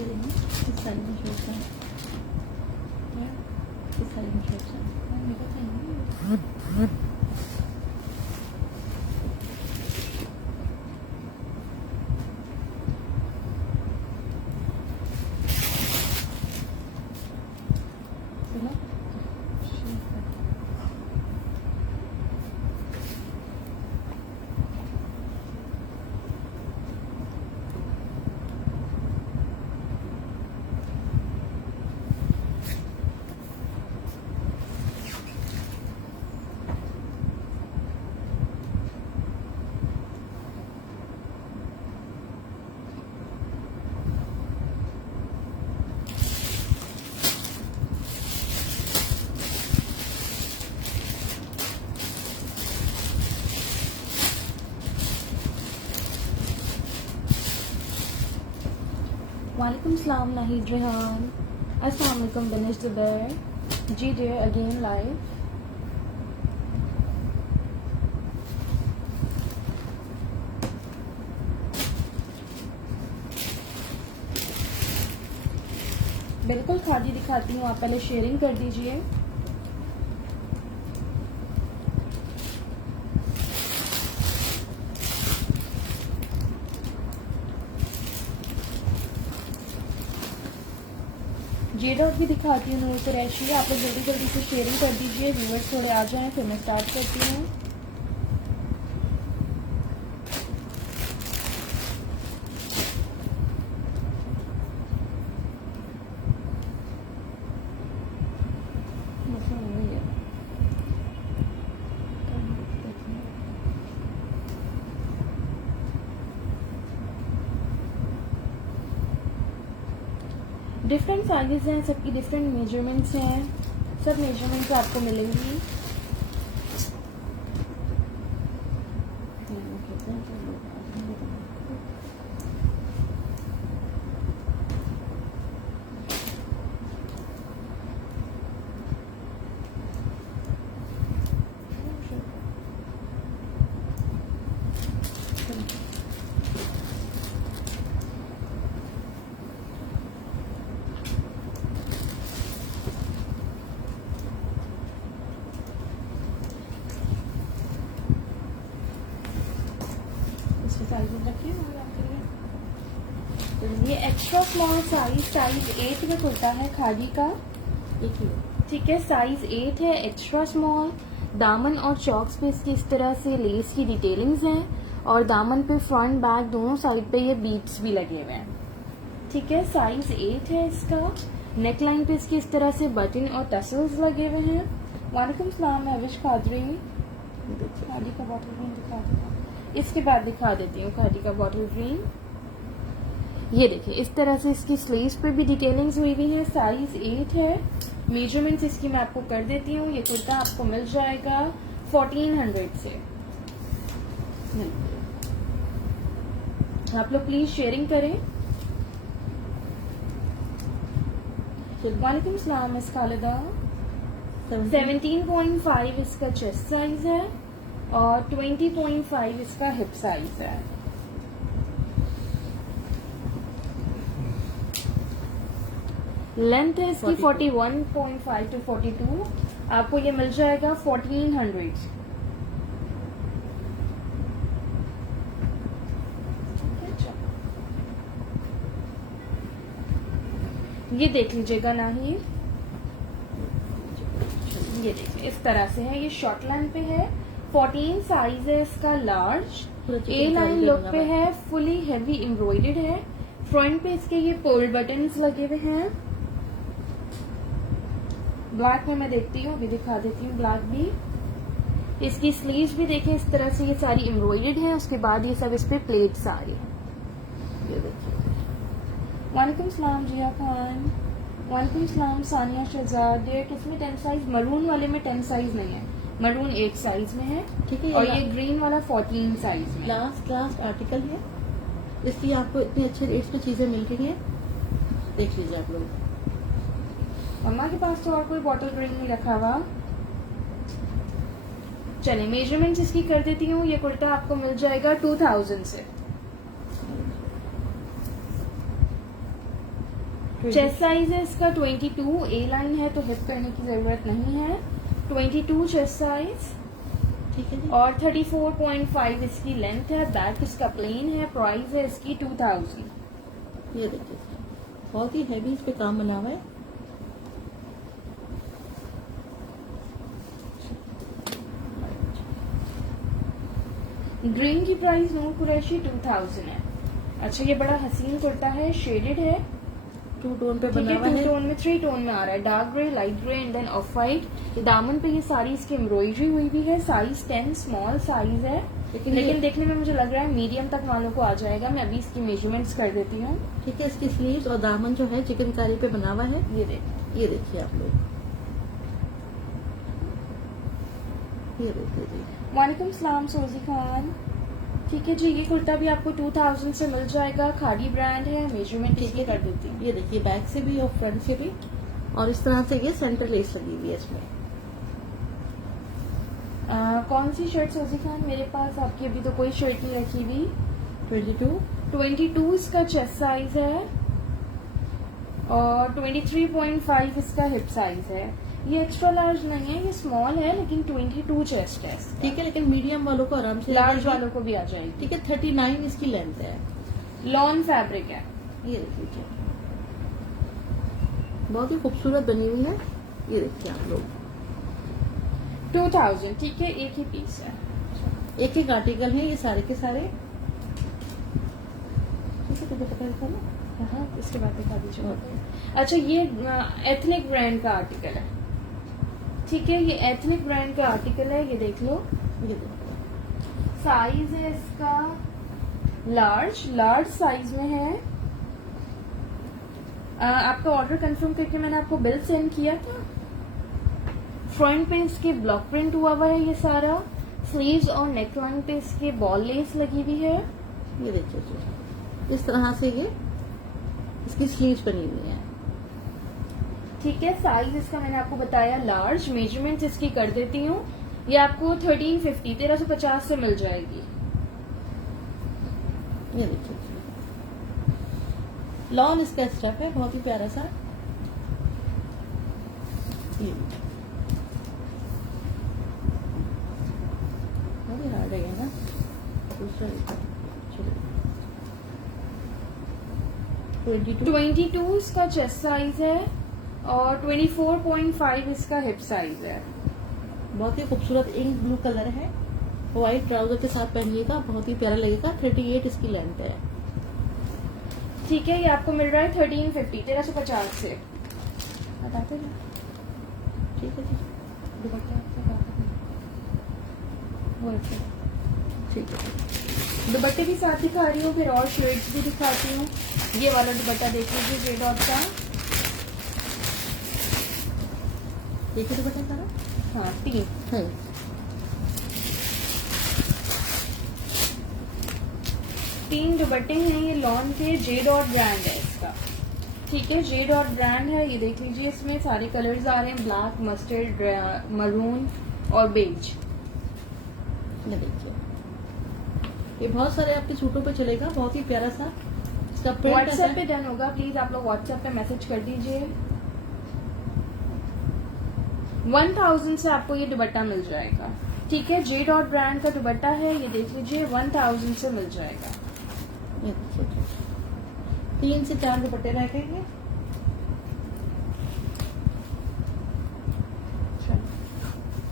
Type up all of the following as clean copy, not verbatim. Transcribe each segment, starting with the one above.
से लेंगे इस साइड में शॉर्ट्स हैं, इस साइड में शॉर्ट्स हैं, मेरे को चाहिए। चलो वालेकुम सलाम नाहिद रेहान, अस्सलाम वालेकुम बनिश ज़ुबैर जी डियर, अगेन लाइव। बिल्कुल खादी दिखाती हूँ, आप पहले शेयरिंग कर दीजिए। जे डॉट भी दिखाती हूँ, नूर कुरैशी, आप लोग जल्दी जल्दी से शेयरिंग कर दीजिए, व्यूअर्स थोड़े आ जाएं, फिर मैं स्टार्ट करती हूँ। डिफरेंट साइजेस हैं, सबकी डिफरेंट मेजरमेंट्स हैं, सब मेजरमेंट्स आपको मिलेंगी। साइज रखिए ये एक्स्ट्रा स्मॉल साइज 8 में खुलता है खादी का, ठीक है, साइज 8 है, एक्स्ट्रा स्मॉल। दामन और चॉक्स पे इसकी इस तरह से लेस की डिटेलिंग्स हैं और दामन पे फ्रंट बैक दोनों साइड पे ये बीट्स भी लगे हुए हैं, ठीक है। साइज 8 है इसका। नेक लाइन पे इसकी इस तरह से बटन और टसल्स लगे हुए हैं। वालेकुम सलाम महविश कादरी, खादी का बॉटल ग्रीन दिखा दूंगा, इसके बाद दिखा देती हूँ खादी का बॉटल ग्रीन। ये देखिए इस तरह से इसकी स्लीव्स पे भी डिटेलिंग्स हुई हुई है। साइज 8 है। मेजरमेंट्स इसकी मैं आपको कर देती हूँ। ये कुर्ता आपको मिल जाएगा 1400 से। आप लोग प्लीज शेयरिंग करें। वालेकुम सलाम मिस खालिदा। 17.5 इसका चेस्ट साइज है और 20.5 इसका हिप साइज है। लेंथ है इसकी 41.5 टू 42। आपको ये मिल जाएगा 1400। ये देख लीजिएगा नहीं, ये देखिए इस तरह से है। ये शॉर्ट लाइन पे है, 14 साइज है इसका, लार्ज। ए लाइन लुक पे है, फुली हैवी एम्ब्रॉयडर्ड है। फ्रंट पे इसके ये पोल बटन्स लगे हुए हैं। ब्लैक में मैं देखती हूँ, अभी दिखा देती हूँ ब्लैक भी। इसकी स्लीव्स भी देखें इस तरह से, ये सारी एम्ब्रॉयडर्ड है। उसके बाद ये सब इस पे प्लेट्स आ रही है। ये देखिए। वालेकुम सलाम जिया खान। वालेकुम सलाम सानिया शहजाद। किसमें 10 साइज? मरून वाले में 10 साइज नहीं है, मरून 8 साइज में है, ठीक है। और ये ग्रीन वाला 14 साइज में। लास्ट आर्टिकल है, इसलिए आपको इतने अच्छे रेट्स पे चीजें मिल रही हैं। देख लीजिए आप लोग। मम्मा के पास तो और कोई बॉटल ग्रीन नहीं रखा हुआ। चलिए मेजरमेंट्स इसकी कर देती हूँ। ये कुर्ता आपको मिल जाएगा 2000 से। चेस्ट साइज है इसका 22, ए लाइन है तो हिप करने की जरूरत नहीं है। 22 चेस्ट साइज ठीक है जी। और 34.5 इसकी लेंथ है। बैक इसका प्लेन है। प्राइस है इसकी 2000। ये देखिए बहुत ही हैवी इस पे काम बना हुआ है। ग्रीन की प्राइस नूर कुरैशी 2000 है। अच्छा ये बड़ा हसीन कुर्ता है, शेडेड है, 2 टोन पे ठीक बना है, हुआ 2 है। टोन में 3 टोन में आ रहा है, dark grey, light grey and then off white. दामन पे ये सारी इसकी एम्ब्रॉयडरी हुई भी है। साइज 10 स्मॉल साइज है, लेकिन देखने में मुझे लग रहा है मीडियम तक वालों को आ जाएगा। मैं अभी इसकी मेजरमेंट्स कर देती हूँ। ठीक है, इसकी स्लीव्स और दामन जो है चिकनकारी पे बना हुआ है। ये देख, ये देखिए आप लोग, ये देखिए जी। वालेकुम सलाम सोजी खान। ठीक है जी, ये कुर्ता भी आपको 2000 से मिल जाएगा। खादी ब्रांड है। मेजरमेंट ठीक इसकी है, कर देती हूँ। ये देखिए बैक से भी और फ्रंट से भी, और इस तरह से ये सेंटर लेस लगी हुई है इसमें। कौन सी शर्ट सोजी खान मेरे पास? आपकी अभी तो कोई शर्ट नहीं रखी हुई। 22 इसका चेस्ट साइज है और 23.5 इसका हिप साइज है। ये एक्स्ट्रा लार्ज नहीं है, ये स्मॉल है, लेकिन 22 चेस्ट है इसका। ठीक है, लेकिन मीडियम वालों को आराम से लार्ज लगेगी। वालों को भी आ जाएगी। ठीक है, 39 इसकी लेंथ है। लॉन फैब्रिक है। ये देखिए बहुत ही खूबसूरत बनी हुई है। ये देखिए आप लोग, 2000। ठीक है, एक ही पीस है। एक एक आर्टिकल है ये सारे के सारे। ठीक है, तो पता है ना। हाँ, इसके बाद दिखा दीजिए। अच्छा ये एथनिक ब्रांड का आर्टिकल है। ठीक है, ये एथनिक ब्रांड का आर्टिकल है। ये देख लो, ये देखिए साइज है इसका लार्ज साइज में है। आपका ऑर्डर कंफर्म करके मैंने आपको बिल सेंड किया था। फ्रंट पे इसके ब्लॉक प्रिंट हुआ है ये सारा। स्लीव्स और नेकलाइन पे इसके बॉल लेस लगी हुई है। ये देखिए जी, इस तरह से ये इसकी स्लीव्स बनी हुई है। ठीक है, साइज इसका मैंने आपको बताया लार्ज। मेजरमेंट इसकी कर देती हूँ। ये आपको 1350 से मिल जाएगी। ये देखिए लॉन इसका स्टफ है, बहुत ही प्यारा सा। ये बहुत ही हार्ड है ना। दूसरा चलो 22 इसका चेस्ट साइज है और 24.5 इसका हिप साइज है। बहुत ही खूबसूरत इंक ब्लू कलर है। व्हाइट ट्राउजर के साथ पहनिएगा, बहुत ही प्यारा लगेगा। 38 इसकी लेंथ है। ठीक है, ये आपको मिल रहा है 1350 से। बताते ना। ठीक है जी, दुपट्टा आपका काफी वो रखिए। ठीक है। दुपट्टे भी साथ दिखा रही हूँ, फिर और शेड्स भी दिखाती हूँ। ये वाला दुपट्टा देख लीजिए, जे डॉट का। देखिए दुपट्टा सारा। हाँ, 3 है। 3 दुपट्टे हैं ये लॉन के। जे डॉट ब्रांड है इसका। ठीक है, जे डॉट ब्रांड है। ये देख लीजिए, इसमें सारे कलर्स आ रहे हैं, ब्लैक, मस्टर्ड, मरून और बेज। ये देखिए, ये बहुत सारे आपके सूटों पे चलेगा। बहुत ही प्यारा सा इसका प्रिंट व्हाट्सएप पे डन होगा। प्लीज आप लोग व्हाट्सएप पे मैसेज कर दीजिए। 1000 से आपको ये दुपट्टा मिल जाएगा। ठीक है, जे डॉट ब्रांड का दुपट्टा है। ये देख लीजिए, 1000 से मिल जाएगा। ये देखिए 3 से 4 दुपट्टे रहेंगे।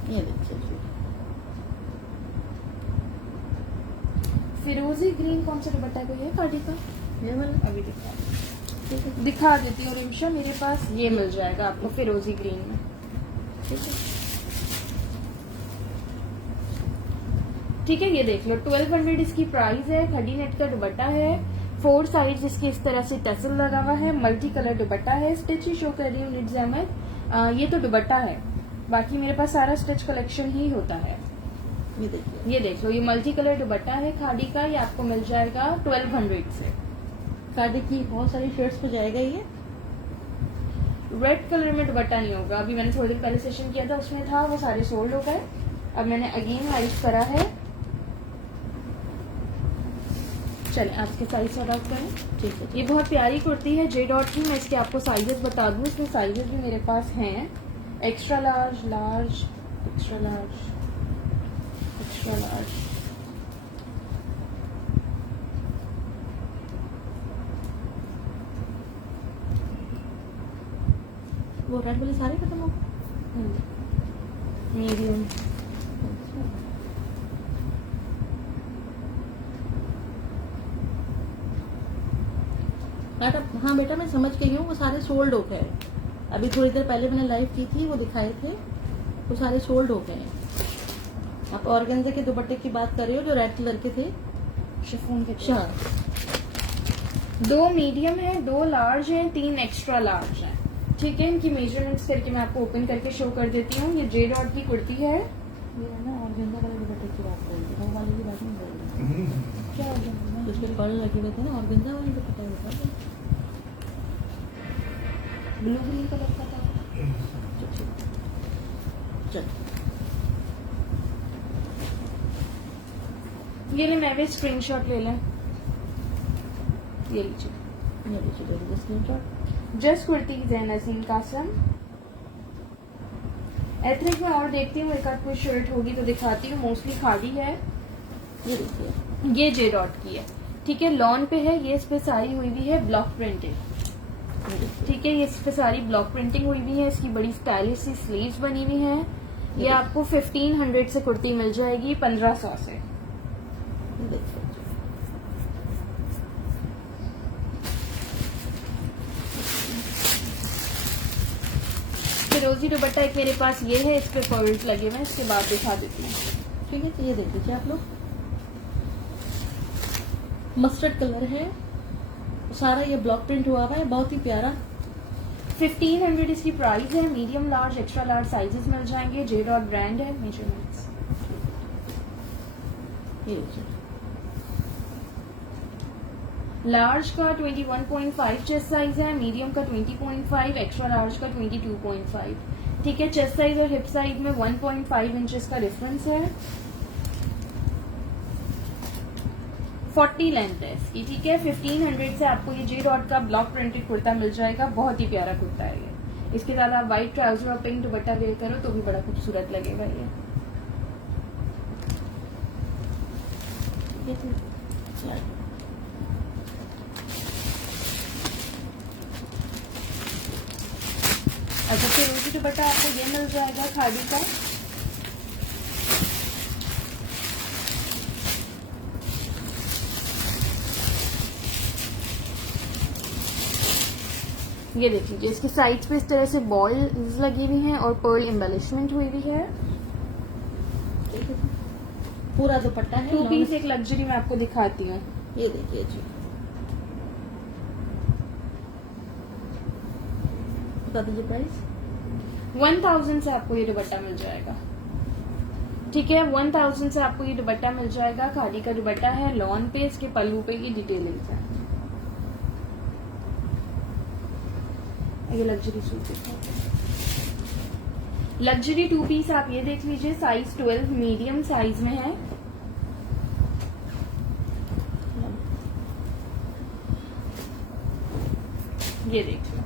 ये देखिए जी, फिरोजी ग्रीन कौन सा दुपट्टा है? ये पार्टी का ये वाला। अभी ठीक है, दिखा देती हूँ रिमशा, मेरे पास ये मिल जाएगा आपको फिरोजी ग्रीन में। ठीक है। ठीक है, ये देख लो, 1200 इसकी प्राइस है। खड़ी नेट का दुपट्टा है। 4 साइड इसकी इस तरह से टसल लगा हुआ है। मल्टी कलर दुपट्टा है। स्टिच ही शो कर रही हूँ निड्स अहमद। ये तो दुपट्टा है, बाकी मेरे पास सारा स्टिच कलेक्शन ही होता है। ये देखिए, ये देख लो, ये मल्टी कलर दुपट्टा है खादी का। ये आपको मिल जाएगा 1200 से। खादी की बहुत सारी शर्ट्स पे जाएगा ये। रेड कलर में दुपट्टा नहीं होगा। अभी मैंने थोड़ी देर पहले सेशन किया था, उसमें था, वो सारे सोल्ड हो गए। अब मैंने अगेन हाइड करा है। चलें आज के साइज स्टार्ट आउट करें। ठीक है। ये बहुत प्यारी कुर्ती है जे डॉट की। मैं इसके आपको साइजेस बता दूं, इसमें साइजेस भी मेरे पास हैं, extra large, large, extra large, extra large. वो रेड वाले सारे खत्म हो गए? मीडियम। अच्छा। हाँ बेटा मैं समझ गई हूँ, वो सारे सोल्ड हो गए। अभी थोड़ी देर पहले मैंने लाइव की थी, वो दिखाए थे, वो सारे सोल्ड हो गए हैं। आप ऑर्गेन्जा के दुपट्टे की बात कर रहे हो जो रेड कलर के थे? शिफॉन के अच्छा। 2 मीडियम है, 2 लार्ज है, 3 एक्स्ट्रा लार्ज है। ठीक है, इनकी मेजरमेंट्स करके मैं आपको ओपन करके शो कर देती हूँ। ये जे डॉट की कुर्ती है। ये है ना ऑर्गेन्जा वाले दुपट्टे की बात कर रही थी, वो वाले की बात नहीं कर रही थी। क्या हो गया? उस पर कॉल लगे हुए थे ना, ऑर्गेन्जा वाले दुपट्टे बता दो। ब्लू ग्रीन कलर का था। चल ये ले, मैं भी स्क्रीनशॉट ले लें। ये लीजिए, ये लीजिए स्क्रीनशॉट। जस्ट कुर्ती है नसीम कासम। एथनिक में और देखती हूँ, एक आध कोई शर्ट होगी तो दिखाती हूँ। मोस्टली खादी है। ये देखिए, ये जे डॉट की है। ठीक है, लॉन पे है। ये इस पे सारी हुई हुई है ब्लॉक प्रिंटेड। ठीक है, ये इस पे सारी ब्लॉक प्रिंटिंग हुई हुई है। इसकी बड़ी स्टाइलिश सी स्लीव्स बनी हुई है। ये आपको 1500 से कुर्ती मिल जाएगी 1500 से। ये देखिए। फिरोजी दुपट्टा एक मेरे पास ये है, इस पे पर्ल्स लगे हुए हैं। इसके बाद दिखा देती हूँ। ठीक है, तो ये देख लीजिए आप लोग, मस्टर्ड कलर है, सारा ये ब्लॉक प्रिंट हुआ हुआ है, बहुत ही प्यारा। 1500 इसकी प्राइस है। Medium, large, extra large sizes मिल जाएंगे। जे डॉट ब्रांड है। मेजरमेंट्स ये देखिए, लार्ज का 21.5 चेस्ट साइज है, मीडियम का 20.5, एक्स्ट्रा लार्ज का 22.5। ठीक है, चेस्ट साइज और हिप साइज में 1.5 इंचेस का डिफरेंस है। 40 लेंथ है इसकी। ठीक है, 1500 से आपको ये जे डॉट का ब्लॉक प्रिंटेड कुर्ता मिल जाएगा। बहुत ही प्यारा कुर्ता है ये। इसके साथ आप व्हाइट ट्राउजर और पिंक दुपट्टा वेयर करो तो भी बड़ा खूबसूरत लगेगा ये। ये तो चल। अच्छा, फिरोजी दुपट्टा आपको ये मिल जाएगा खादी का। ये देख लीजिए, इसके साइड्स पे इस तरह से बॉल्स लगी हुई हैं और पर्ल एम्बेलिशमेंट हुई हुई है। पूरा दुपट्टा है। 2 पीस एक लग्जरी में आपको दिखाती हूँ। ये देखिए जी, बता दीजिए प्राइस। 1000 से आपको ये दुपट्टा मिल जाएगा। ठीक है, 1000 से आपको ये दुपट्टा मिल जाएगा। खादी का दुपट्टा है, लॉन पे, इसके पल्लू पे की डिटेलिंग है। ये लग्जरी सूट दिखाते हैं। लग्जरी 2 पीस आप ये देख लीजिए, साइज 12 मीडियम साइज में है। ये देख लो,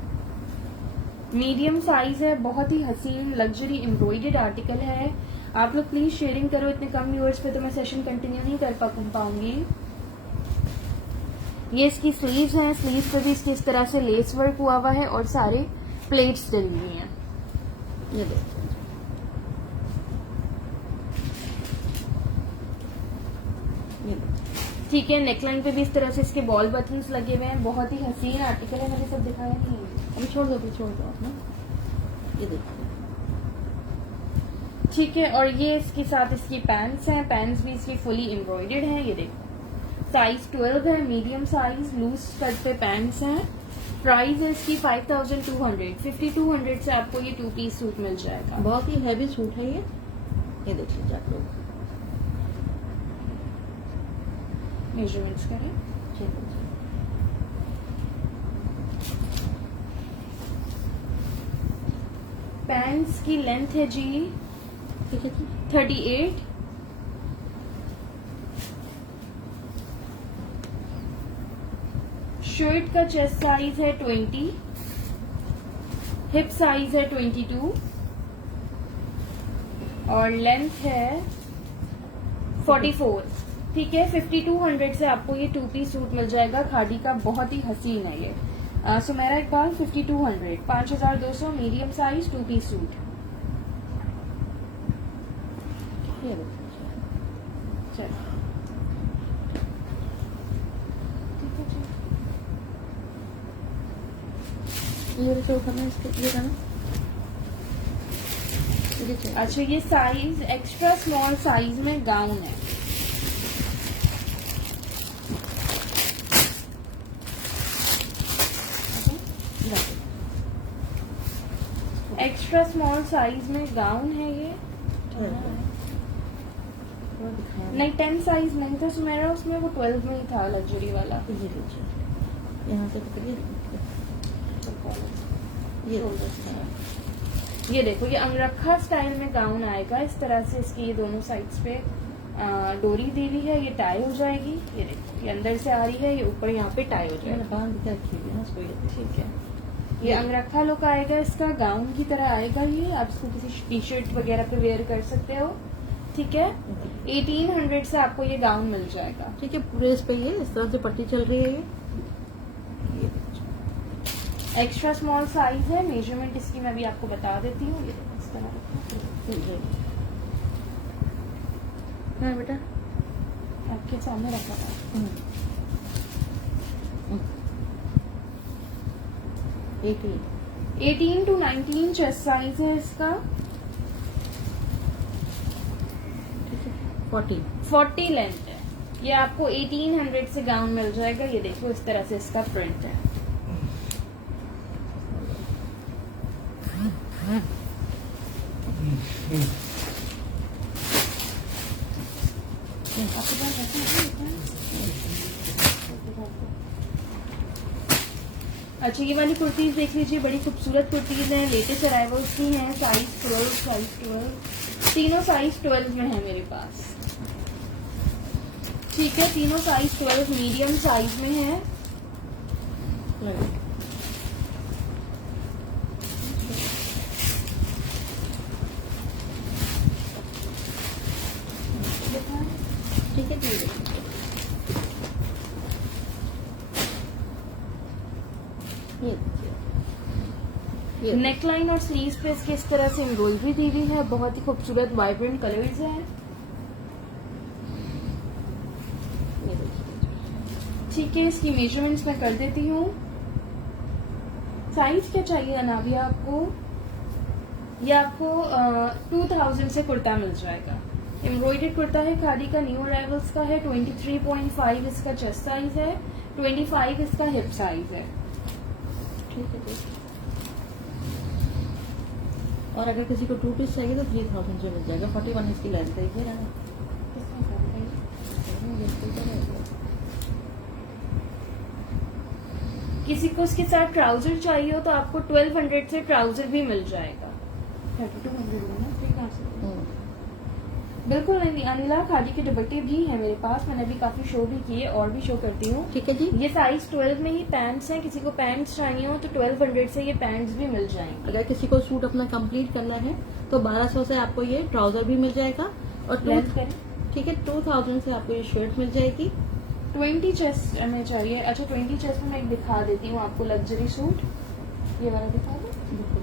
मीडियम साइज है, बहुत ही हसीन लग्जरी एम्ब्रॉयडर्ड आर्टिकल है। आप लोग प्लीज शेयरिंग करो, इतने कम व्यूअर्स पे तो मैं सेशन कंटिन्यू नहीं कर पाऊंगी। ये इसकी स्लीव्स हैं, स्लीव्स पे भी इसकी इस तरह से लेस वर्क हुआ हुआ है और सारे प्लेट्स डली हुई हैं। ये देखिए, ये देखिए। ठीक है, नेकलाइन पे भी इस तरह से इसके बॉल बटन्स लगे हुए हैं। बहुत ही हसीन आर्टिकल है। मैंने सब दिखाया नहीं है। अभी छोड़ दो, अभी छोड़ दो आप ना। ये देखिए, ठीक है, और ये इसके साथ इसकी पैंट्स हैं। पैंट्स भी इसकी फुली एम्ब्रॉयडर्ड हैं। ये देखो, साइज 12 है, मीडियम साइज, लूज स्कर्ट पे पैंट्स हैं। प्राइस है इसकी 5200। 5200 से आपको ये 2 पीस सूट मिल जाएगा। बहुत ही हैवी सूट है ये देख लीजिए आप लोग। मेजरमेंट्स करें। ठीक है जी। पैंट्स की लेंथ है जी ठीक है जी। 38, शर्ट का चेस्ट साइज है 20, हिप साइज है 22 और लेंथ है 44। ठीक है, 5200 से आपको ये 2 पीस सूट मिल जाएगा खादी का, बहुत ही हसीन है ये। Sumera Iqbal 5200, 5200 medium size 2 piece suit. ये देखिए। चलो ठीक है जी। ये देखो करना इसके ये करना। ये चाहिए। अच्छा, ये साइज एक्स्ट्रा स्मॉल साइज में गाउन है। एक्स्ट्रा स्मॉल साइज में गाउन है ये। नहीं 10 साइज नहीं था सुमेरा उसमें, वो 12 में ही था लग्जरी वाला। ये लीजिए, यहाँ से पकड़िए। ये देखो, ये अंगरखा स्टाइल में गाउन आएगा इस तरह से। इसकी ये दोनों साइड्स पे डोरी दी हुई है, ये टाई हो जाएगी। ये देखो, ये अंदर से आ रही है, ये ऊपर यहाँ पे टाई हो जाएगा। बांध के रखिए ना इसको। ये ठीक है, ये अंगरखा लुक आएगा इसका, गाउन की तरह आएगा ये। आप इसको किसी टी शर्ट वगैरह पे वेयर कर सकते हो। ठीक है, 1800 से आपको ये गाउन मिल जाएगा। ठीक है, पूरे इस पे ये इस तरह से पट्टी चल रही है। ये एक्स्ट्रा स्मॉल साइज है, मेजरमेंट इसकी मैं भी आपको बता देती हूँ। ये देखो, इस तरह हाँ बेटा, आपके सामने रखा था। 18 to 19 चेस्ट साइज है इसका। 40 लेंथ है। ये आपको 1800 से गाउन मिल जाएगा। ये देखो, इस तरह से इसका प्रिंट है। अच्छा, ये वाली कुर्तीज देख लीजिए, बड़ी खूबसूरत कुर्तीज हैं, लेटेस्ट अराइवल्स की हैं। साइज 12, तीनों साइज 12 में है मेरे पास। ठीक है, तीनों साइज 12 मीडियम साइज में है। ठीक है, ठीक है। ये नेकलाइन और स्लीव्स पे इसके इस तरह से एम्ब्रॉयडरी दी हुई है। बहुत ही खूबसूरत वाइब्रेंट कलर्स हैं। ठीक है, इसकी मेजरमेंट्स मैं कर देती हूँ। साइज क्या चाहिए अनाबिया आपको? ये आपको 2000 से कुर्ता मिल जाएगा। एम्ब्रॉयडर्ड कुर्ता है खादी का, न्यू अराइवल्स का है। 23.5 इसका चेस्ट साइज है, 25 इसका हिप साइज है। ठीक है, ठीक। और अगर किसी को 2 पीस चाहिए तो 3000 से मिल जाएगा। 41 इसकी लेंथ है। ये ना किसी को इसके साथ ट्राउजर चाहिए हो तो आपको 1200 से ट्राउजर भी मिल जाएगा। 3200 है ना, ठीक है। बिल्कुल नहीं, अनिला खादी के दुपट्टे भी हैं मेरे पास। मैंने अभी काफी शो भी किए और भी शो करती हूँ। ठीक है जी। ये साइज 12 में ही पैंट्स हैं। किसी को पैंट्स चाहिए हो तो 1200 से ये पैंट्स भी मिल जाएंगे। अगर किसी को सूट अपना कंप्लीट करना है तो 1200 से आपको ये ट्राउजर भी मिल जाएगा। और लेंथ करें। ठीक है, 2000 से आपको ये शर्ट मिल जाएगी। 20 चेस्ट में चाहिए। अच्छा, 20 चेस्ट में मैं एक दिखा देती हूँ आपको लग्जरी सूट। ये वाला दिखा दो,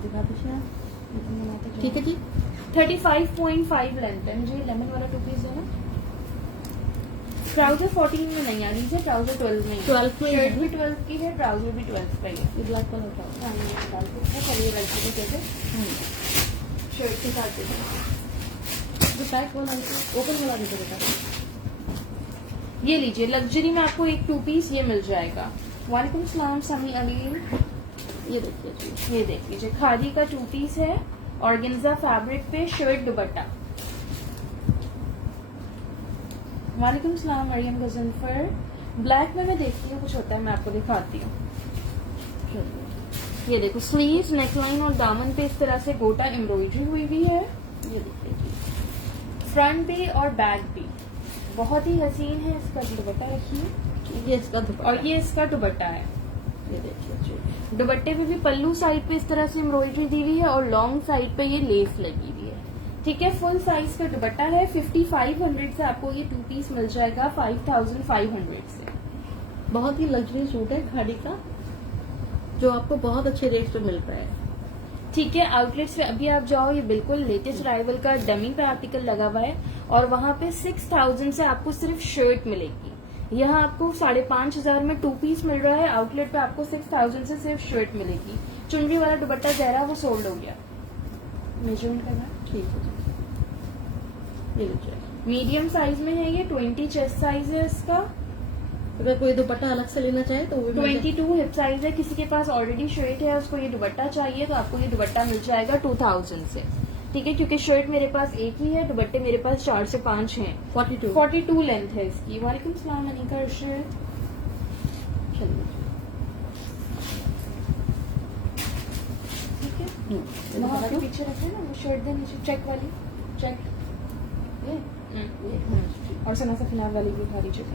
दिखा दीजिए। ठीक है जी। 35.5 लेंथ है। मुझे लेमन वाला 2 पीस देना। ट्राउजर 14 में नहीं आ रही है, ट्राउजर 12 में। 12 में शर्ट भी 12 की है, ट्राउजर भी 12 का ही है। ये ब्लैक कलर का चलिए लग्जरी कैसे शर्ट के साथ जो पैक वाला ओपन वाला दे देगा। ये लीजिए, लग्जरी में आपको एक 2 पीस ये मिल जाएगा। वालेकुम सलाम समी अली। ये देखिए, ये देख लीजिए, खादी का 2 पीस है, ऑर्गेन्जा फैब्रिक पे, शर्ट दुपट्टा। वालेकुम सलाम मरियम गजनफर। ब्लैक में मैं देखती हूँ कुछ होता है, मैं आपको दिखाती हूँ। ये देखो, स्लीव्स, नेकलाइन और दामन पे इस तरह से गोटा एम्ब्रॉयडरी हुई हुई है। ये देखिए, फ्रंट पे और बैक भी बहुत ही हसीन है। इसका दुपट्टा रखिए। ये इसका दुपट्टा और ये इसका दुपट्टा है। ये देखिए जी। दुपट्टे पे भी पल्लू साइड पे इस तरह से एम्ब्रॉयडरी दी हुई है और लॉन्ग साइड पे ये लेस लगी हुई है। ठीक है, फुल साइज का दुपट्टा है। 5500 से आपको ये 2 पीस मिल जाएगा 5500 से। बहुत ही लग्जरी सूट है खादी का, जो आपको बहुत अच्छे रेट पे मिल रहा है। ठीक है, आउटलेट्स पे अभी आप जाओ, ये बिल्कुल लेटेस्ट अराइवल का डमी पे आर्टिकल लगा हुआ है और वहां पे 6000 से आपको सिर्फ शर्ट मिलेगी। यहाँ आपको 5500 में 2 पीस मिल रहा है। आउटलेट पे आपको 6000 से सिर्फ शर्ट मिलेगी। चुनरी वाला दुपट्टा जहरा वो सोल्ड हो गया। मेजरमेंट करना है? ठीक है जी, ये लीजिए। मीडियम साइज में है ये, 20 चेस्ट साइज है इसका, अगर कोई दुपट्टा अलग से लेना चाहे तो वो भी मिल जाए। 22 हिप साइज है। किसी के पास ऑलरेडी शर्ट है, उसको ये दुपट्टा चाहिए तो आपको ये दुपट्टा मिल जाएगा 2000 से। ठीक है, क्योंकि शर्ट मेरे पास एक ही है, दुपट्टे मेरे पास 4 से 5 हैं। 42 लेंथ है इसकी। वालेकुम सलाम अनिका अर्शद। चलिए। ठीक है, ये वहाँ दिखा के दो। पीछे रखे ना वो शर्ट दे नीचे, चेक वाली, चेक। और सना सफीनार वाली भी उठा लीजिए।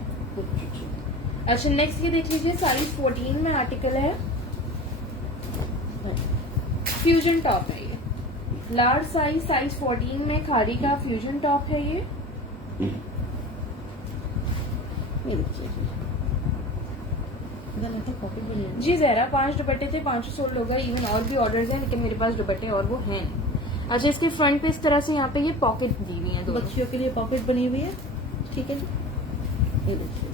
अच्छा, नेक्स्ट ये देख लीजिए, साइज 14 में आर्टिकल है। फ्यूजन टॉप है ये, लार्ज साइज, साइज 14 में खादी का फ्यूजन टॉप है ये। ये देखिए जी। इधर पॉकेट बनी है। जी जहरा, 5 दुपट्टे थे, 5 सोल्ड हो गए। इवन और भी ऑर्डर्स हैं, लेकिन मेरे पास दुपट्टे और वो हैं। अच्छा, इसके फ्रंट पे इस तरह से यहाँ पे ये पॉकेट दी हुई है, बच्चियों के लिए पॉकेट बनी हुई है। ठीक है जी, ये देखिए।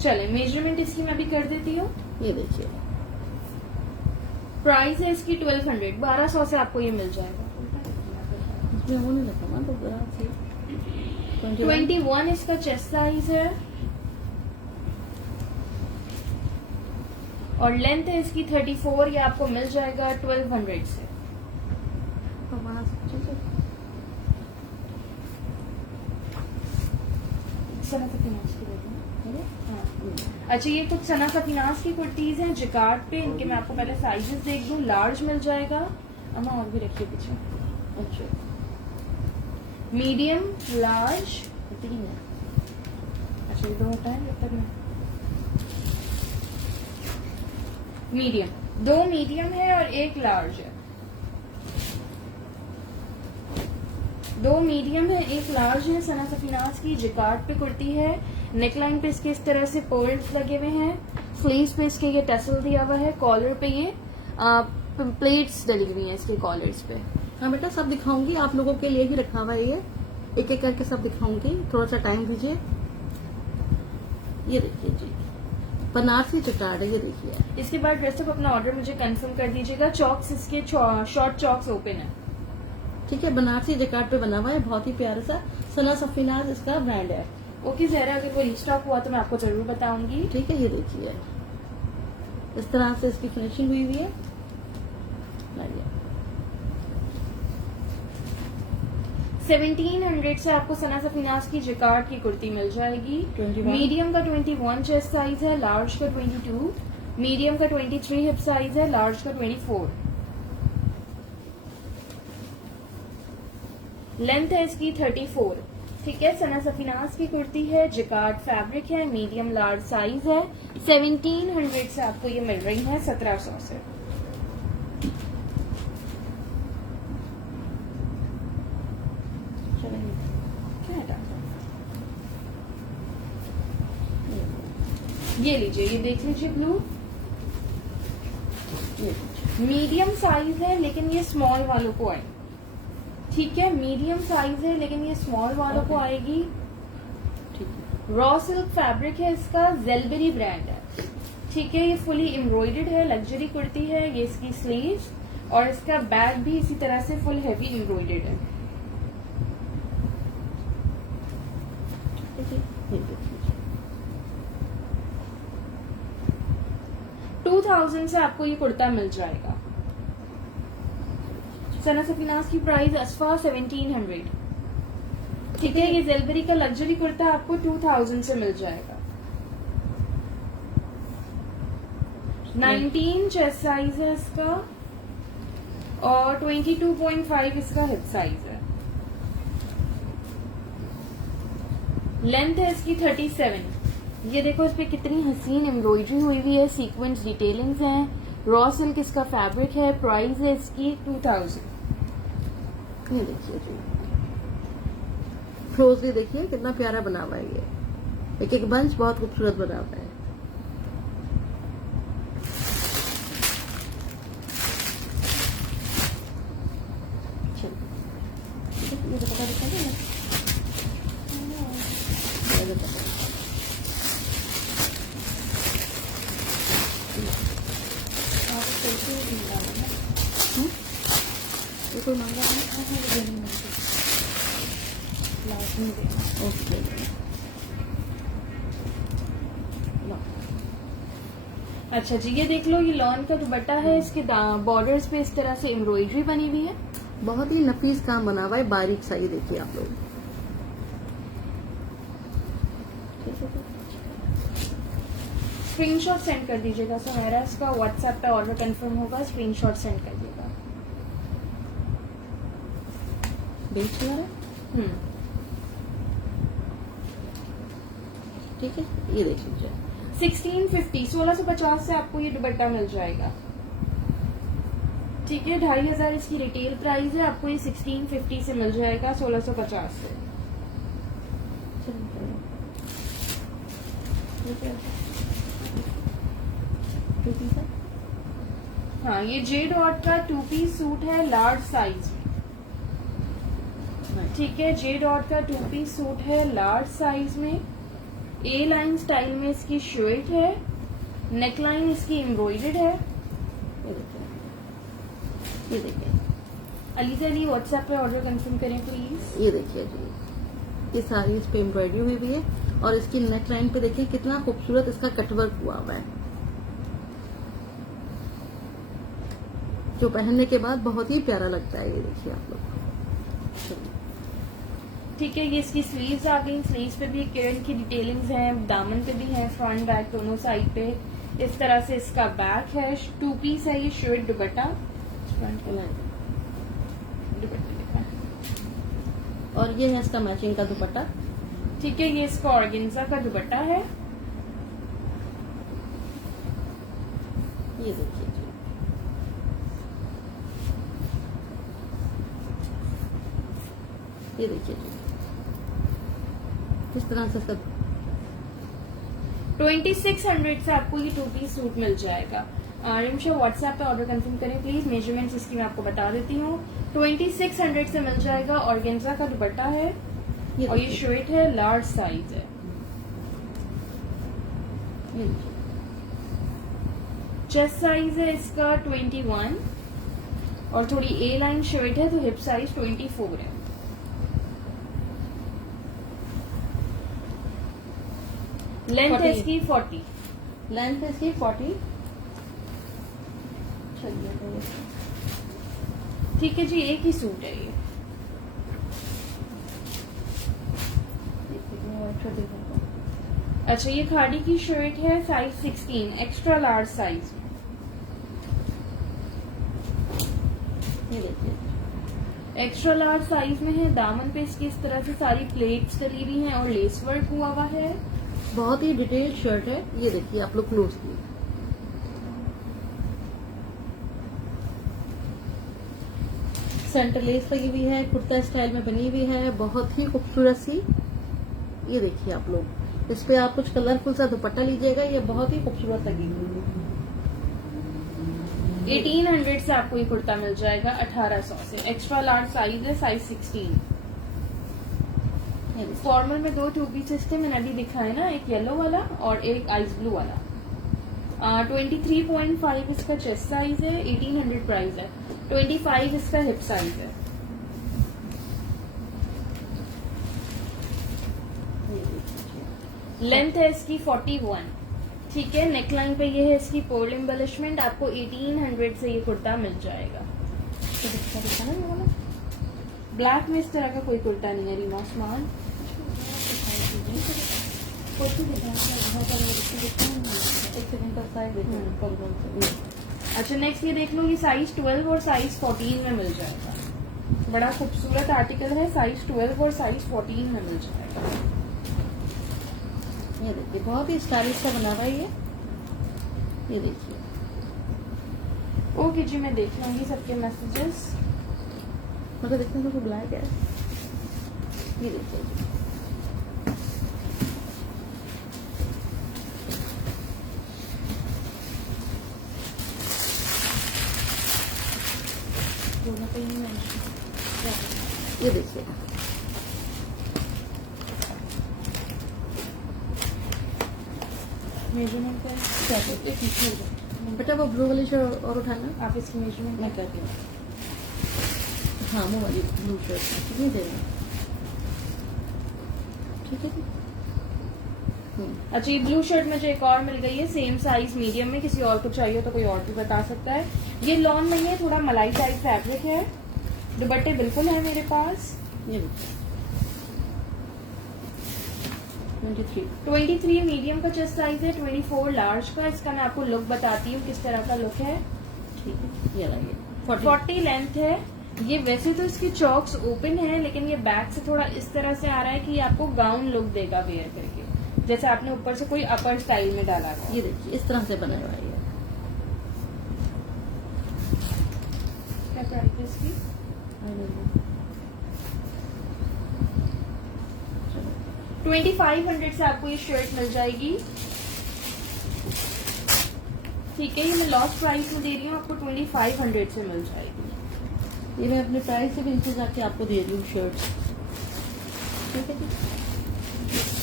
चले, मेजरमेंट इसकी मैं भी कर देती हूँ। ये देखिए, प्राइस है इसकी 1200, 1200 से आपको ये मिल जाएगा। इसमें वो नहीं लगा ना, तो जरा से 21 इसका चेस्ट साइज है और लेंथ है इसकी 34। ये आपको मिल जाएगा 1200 से। सना सफीनाज की देती हूँ। हाँ। अच्छा, ये कुछ सना सफीनाज की कुर्तीज हैं जिकार्ड पे। इनके मैं आपको पहले साइजेस देख दूं। लार्ज मिल जाएगा, अम्मा और भी रखिए पीछे। अच्छा, मीडियम, लार्ज, 3 है। अच्छा ये 2 होता है जब तक में। मीडियम, 2 मीडियम है और 1 लार्ज है। 2 मीडियम है, 1 लार्ज है। सना सफीनाज की जिकार्ड पे कुर्ती है। नेकलाइन पे इसके इस तरह से पर्ल्स लगे हुए हैं। स्लीव्स पे इसके ये टसल दिया हुआ है। कॉलर पे ये प्लेट्स डली हुई हैं इसके कॉलर्स पे। हाँ बेटा, सब दिखाऊंगी, आप लोगों के लिए ही रखा हुआ है ये। एक एक करके सब दिखाऊंगी, थोड़ा सा टाइम दीजिए। ये देखिए जी, बनारसी चटार्ड है, ये देखिए। इसके बाद ड्रेस अप अपना ऑर्डर मुझे कंफर्म कर दीजिएगा। चॉक्स इसके शॉर्ट चॉक्स ओपन है। ठीक है, बनारसी जकार्ड पे बना हुआ है, बहुत ही प्यारा सा। सना सफीनाज इसका ब्रांड है। ओके जहरा, अगर वो रिस्टॉक हुआ तो मैं आपको जरूर बताऊंगी। ठीक है, ये देखिए, इस तरह से इसकी फिनिशिंग हुई हुई है। लाइए। 1700 से आपको सना सफीनाज की जिकार्ड की कुर्ती मिल जाएगी। 21। मीडियम का 21 चेस्ट साइज है, लार्ज का 22, मीडियम का 23 हिप साइज है, लार्ज का 24। लेंथ है इसकी 34। ठीक है, सना सफीनाज की कुर्ती है, जिकार्ड फैब्रिक है, मीडियम लार्ज साइज है। 1700 से आपको ये मिल रही है 1700 से। चलेंगे। क्या है डाटा? ये लीजिए, ये देख लीजिए ब्लू। ये देखिए। मीडियम साइज है लेकिन ये स्मॉल वालों को आएगी। ठीक है, मीडियम साइज है लेकिन ये स्मॉल वालों को आएगी। ठीक है, रॉ सिल्क फैब्रिक है इसका, जेलबेरी ब्रांड है। ठीक है, ये फुली एम्ब्रॉयडर्ड है, लग्जरी कुर्ती है। ये इसकी स्लीव्स और इसका बैक भी इसी तरह से फुल हैवी एम्ब्रॉयडर्ड है। ठीक है, ये देखिए। 2000 से आपको ये कुर्ता मिल जाएगा। सना सफीनाज की प्राइस असफा 1700। ठीक है, ये जेलबेरी का लग्जरी कुर्ता आपको 2000 से मिल जाएगा। 19 चेस्ट साइज है इसका और 22.5 इसका हिप साइज है। लेंथ है इसकी 37। ये देखो इस पे कितनी हसीन एम्ब्रॉयडरी हुई हुई है, सीक्वेंस डिटेलिंग्स हैं, रॉ सिल्क इसका फैब्रिक है, प्राइस है इसकी 2000। ये देखिए जी, क्लोजली देखिए कितना प्यारा बना हुआ है ये, एक एक बंच बहुत खूबसूरत बना हुआ है। ये दुपट्टा दिखा दो ना। ये दुपट्टा। ये कोई मांगा है? ओके। अच्छा जी, ये देख लो, ये लॉन का दुपट्टा है, इसके बॉर्डर्स पे इस तरह से एम्ब्रॉयडरी बनी हुई है। बहुत ही नफीस काम बना हुआ है, बारीक सा। ये देखिए आप लोग। स्क्रीनशॉट सेंड कर दीजिएगा सुनहरा, इसका व्हाट्सएप पे ऑर्डर कंफर्म होगा, स्क्रीनशॉट सेंड कर दीजिएगा। बेच रहा है, ठीक है। ये देख लीजिए, 1650 1650 से आपको ये दुपट्टा मिल जाएगा। ठीक है, 2500 इसकी रिटेल प्राइस है, आपको ये 1650 से मिल जाएगा 1650 से। हाँ, ये जे डॉट का 2 पीस सूट है लार्ज साइज में। ठीक है, जे डॉट का 2 पीस सूट है लार्ज साइज में, ए लाइन स्टाइल में इसकी शर्ट है, नेक लाइन इसकी एम्ब्रॉयडर्ड है। ये देखिए, अलीजा अली व्हाट्सएप पे ऑर्डर कंफर्म करें प्लीज। ये देखिए जी, ये सारी इस पे एम्ब्रॉयडरी हुई हुई है और इसकी नेक लाइन पे देखिए कितना खूबसूरत इसका कटवर्क हुआ हुआ है, जो पहनने के बाद बहुत ही प्यारा लगता है। ये देखिए आप लोग। ठीक है, ये इसकी स्लीव्स आ गई, स्लीव्स पे भी किरण की डिटेलिंग्स हैं, दामन पे भी है, फ्रंट बैक दोनों साइड पे। इस तरह से इसका बैक है, 2 पीस है ये शर्ट दुपट्टा, फ्रंट दुपट्टे दिखा। और ये है इसका मैचिंग का दुपट्टा। ठीक है, ये इसका ऑर्गेन्जा का दुपट्टा है। ये देखिए जी, ये देखिए जी, इस तरह से सब 2600 से आपको ये 2 पीस सूट मिल जाएगा। रिमशा व्हाट्सएप पे ऑर्डर कंफर्म करें प्लीज, मेजरमेंट्स इसकी मैं आपको बता देती हूँ। 2600 से मिल जाएगा, ऑर्गेन्जा का दुपट्टा है और ये शर्ट है, लार्ज साइज है। चेस्ट साइज है इसका 21 और थोड़ी ए लाइन शर्ट है तो हिप साइज 24 है। लेंथ है इसकी 40। लेंथ है इसकी 40। चलिए, ठीक है जी, एक ही सूट है ये। अच्छा, ये खादी की शर्ट है, साइज 16, एक्स्ट्रा लार्ज साइज। ये देखिए, एक्स्ट्रा लार्ज साइज में है, दामन पे इसकी इस तरह से सारी प्लेट्स डली हुई हैं और लेस वर्क हुआ हुआ है। बहुत ही डिटेल शर्ट है। ये देखिए आप लोग क्लोजली, सेंटर लेस लगी हुई है, कुर्ता स्टाइल में बनी हुई है, बहुत ही खूबसूरत सी। ये देखिए आप लोग, इस पे आप कुछ कलरफुल सा दुपट्टा लीजिएगा, ये बहुत ही खूबसूरत लगेगी। 1800 से आपको ये कुर्ता मिल जाएगा 1800 से। एक्स्ट्रा लार्ज साइज है, साइज 16। फॉर्मल में 2 2 पीसेस थे, मैंने अभी दिखाया ना, एक येलो वाला और एक आइस ब्लू वाला। 23.5 इसका चेस्ट साइज है, 1800 प्राइस है। 25 इसका हिप साइज है। लेंथ है इसकी 41। ठीक है, नेकलाइन पे ये है इसकी पर्ल एम्बेलिशमेंट, आपको 1800 से ये कुर्ता मिल जाएगा। ब्लैक में इस तरह का कोई कुर्ता नहीं है रीमा उस्मान। अच्छा, नेक्स्ट ये देख लो, ये साइज 12 और साइज 14 में मिल जाएगा। बड़ा खूबसूरत आर्टिकल है, साइज 12 और साइज 14 में मिल जाएगा। ये देखिए बहुत ही स्टाइलिश सा बना हुआ है ये देखिए। ओके जी, मैं देख लूंगी सबके मैसेजेस। मतलब देखने को बुलाया गया है। ये देखिए जी। दोनों पे ही mention। ये देखिए मेजरमेंट का क्या है? एक पीछे हो जाए। बेटा वो ब्लू वाली शर्ट और उठाना। आप इसकी मेजरमेंट मैं करती हूँ। हाँ वो वाली ब्लू शर्ट कितनी देर में? ठीक है जी। अच्छा, ये ब्लू शर्ट मुझे एक और मिल गई है सेम साइज मीडियम में। किसी और को चाहिए तो कोई और भी बता सकता है। ये लॉन नहीं है, थोड़ा मलाई टाइप फैब्रिक है। दुपट्टे बिल्कुल है मेरे पास। ये देखिए 23 मीडियम का चेस्ट साइज है, 24 लार्ज का। इसका मैं आपको लुक बताती हूँ किस तरह का लुक है। ठीक है। ये लाइए 40 लेंथ है। ये वैसे तो इसकी चॉक्स ओपन है, लेकिन ये बैक से थोड़ा इस तरह से आ रहा है कि ये आपको गाउन लुक देगा वेयर करके, जैसे आपने ऊपर से कोई अपर स्टाइल में डाला है। ये देखिए इस तरह से बना हुआ है ये। क्या प्राइस है इसकी? चलो 2500 से आपको ये शर्ट मिल जाएगी। ठीक है, ये मैं लॉस्ट प्राइस में दे रही हूँ आपको, 2500 से मिल जाएगी। ये मैं अपने प्राइस से भी नीचे जाके आपको दे रही हूँ शर्ट। ठीक है जी।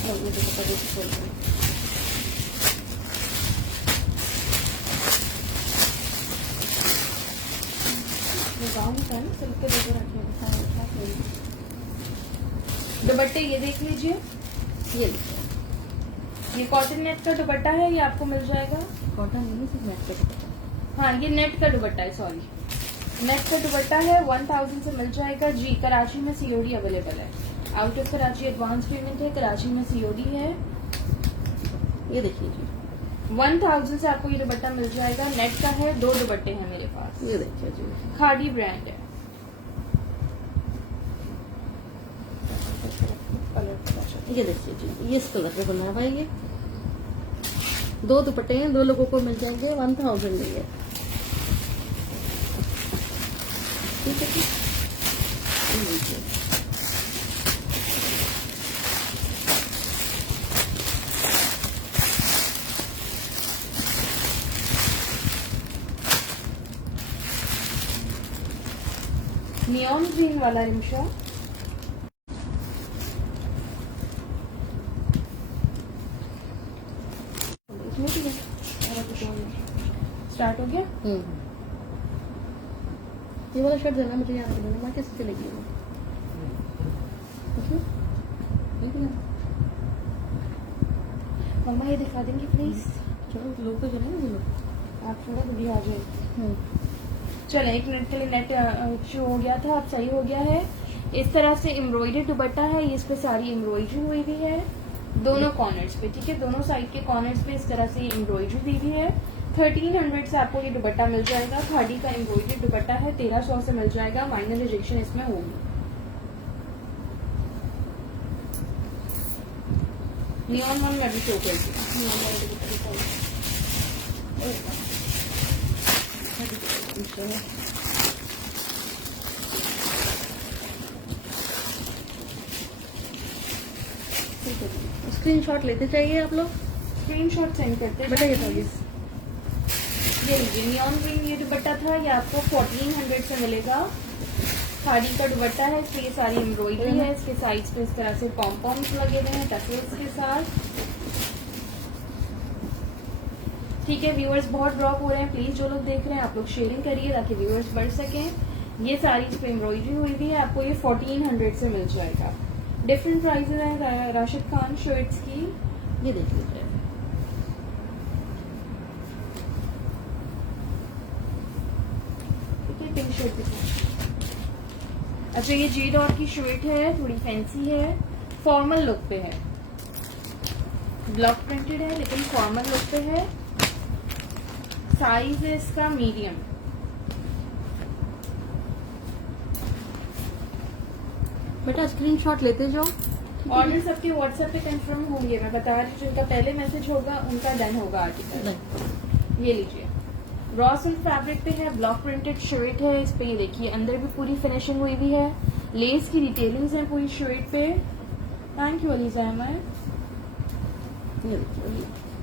लो, ये देखो पहले से खोल रही हूँ। ये गाउन का है ना, सिल्क के देखो रखे। दुपट्टे ये देख लीजिए, ये देखिए ये कॉटन नेट का दुपट्टा है, ये आपको मिल जाएगा। कॉटन नहीं सिर्फ नेट का। हाँ, ये नेट का दुपट्टा है, सॉरी नेट का दुपट्टा है। 1000 से मिल जाएगा जी। कराची में सीओडी अवेलेबल है। Out of Karachi advance payment है, कराची में सीओडी है। ये देखिए जी 1000 से आपको ये दुपट्टा मिल जाएगा। नेट का है, 2 दुपट्टे हैं मेरे पास। ये देखिए जी। खादी ब्रांड है। ये देखिए जी ये इस कलर पे बना हुआ है ये। 2 दुपट्टे हैं, 2 लोगों को मिल जाएंगे 1000 में ये। ठीक है जी। ये देखिए नियॉन ग्रीन वाला रिमशा। इसमें भी है। स्टार्ट हो गया। ये वाला शर्ट देना मुझे यहाँ पे देना। मैं कैसे चलेगी वो? ठीक है मम्मा ये दिखा देंगी प्लीज? चलो लोग तो चले ना लोग। आप थोड़ा दूरी आ जाए। चलो, 1 मिनट के लिए नेट शो हो गया था, अब सही हो गया है। इस तरह से एम्ब्रॉयडरी दुपट्टा है, इस पे सारी एम्ब्रॉयडरी हुई हुई है दोनों कॉर्नर्स पे। ठीक है, दोनों साइड के कॉर्नर्स पे इस तरह से एम्ब्रॉयडरी दी हुई है। 1300 से आपको ये दुपट्टा मिल जाएगा। खादी का एम्ब्रॉयडरी दुपट्टा है, 1300 से मिल जाएगा। माइनर रिजेक्शन इसमें होगी। नियॉन वन मैं भी शो करती हूँ। स्क्रीनशॉट लेते चाहिए आप लोग। स्क्रीनशॉट सेंड करते बेटा ये तो ये लीजिए, नियॉन ग्रीन ये दुपट्टा था, ये आपको 1400 से मिलेगा। खादी का दुपट्टा है, इसके ये सारी एम्ब्रॉयडरी है। इसके साइड्स पे इस तरह से पॉम्पॉम्स लगे हुए हैं टसल्स के साथ। ठीक है, व्यूअर्स बहुत ड्रॉप हो रहे हैं, प्लीज जो लोग देख रहे हैं आप लोग शेयरिंग करिए ताकि व्यूअर्स बढ़ सकें। ये सारी इस पे एम्ब्रॉयडरी हुई भी है, आपको ये 1400 से मिल जाएगा। डिफरेंट प्राइसेस हैं राशिद खान शर्ट्स की। ये देख लीजिए ठीक है, पिंक शर्ट दिखा। अच्छा, ये जी डॉट की शर्ट है, थोड़ी फैंसी है, फॉर्मल लुक पे है। ब्लॉक प्रिंटेड है लेकिन फॉर्मल लुक पे है। साइज है इसका मीडियम। बेटा स्क्रीनशॉट लेते जाओ। ऑर्डर सबके व्हाट्सएप पे कंफर्म होंगे, मैं बता रही हूँ, जिनका पहले मैसेज होगा उनका डन होगा आर्टिकल। ये लीजिए, रॉ सिल्क फैब्रिक पे है, ब्लॉक प्रिंटेड शर्ट है। इस पे ये देखिए अंदर भी पूरी फिनिशिंग हुई हुई है, लेस की डिटेलिंग्स है पूरी शर्ट पे। Thank you Aliza Ahmed.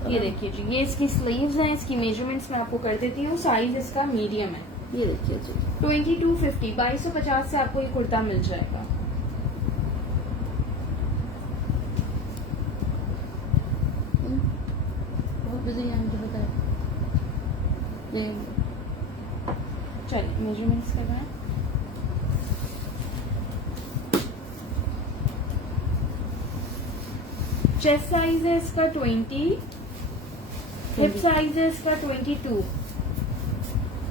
ये देखिए जी, ये इसकी स्लीव्स हैं, इसकी मेजरमेंट्स मैं आपको कर देती हूँ। साइज इसका मीडियम है। ये देखिए जी, 2250 2250 से आपको ये कुर्ता मिल जाएगा। बहुत बिजी है मुझे पता है। ये चलिए मेजरमेंट्स करवाएं। चेस्ट साइज है इसका 20, हिप साइज है इसका 22,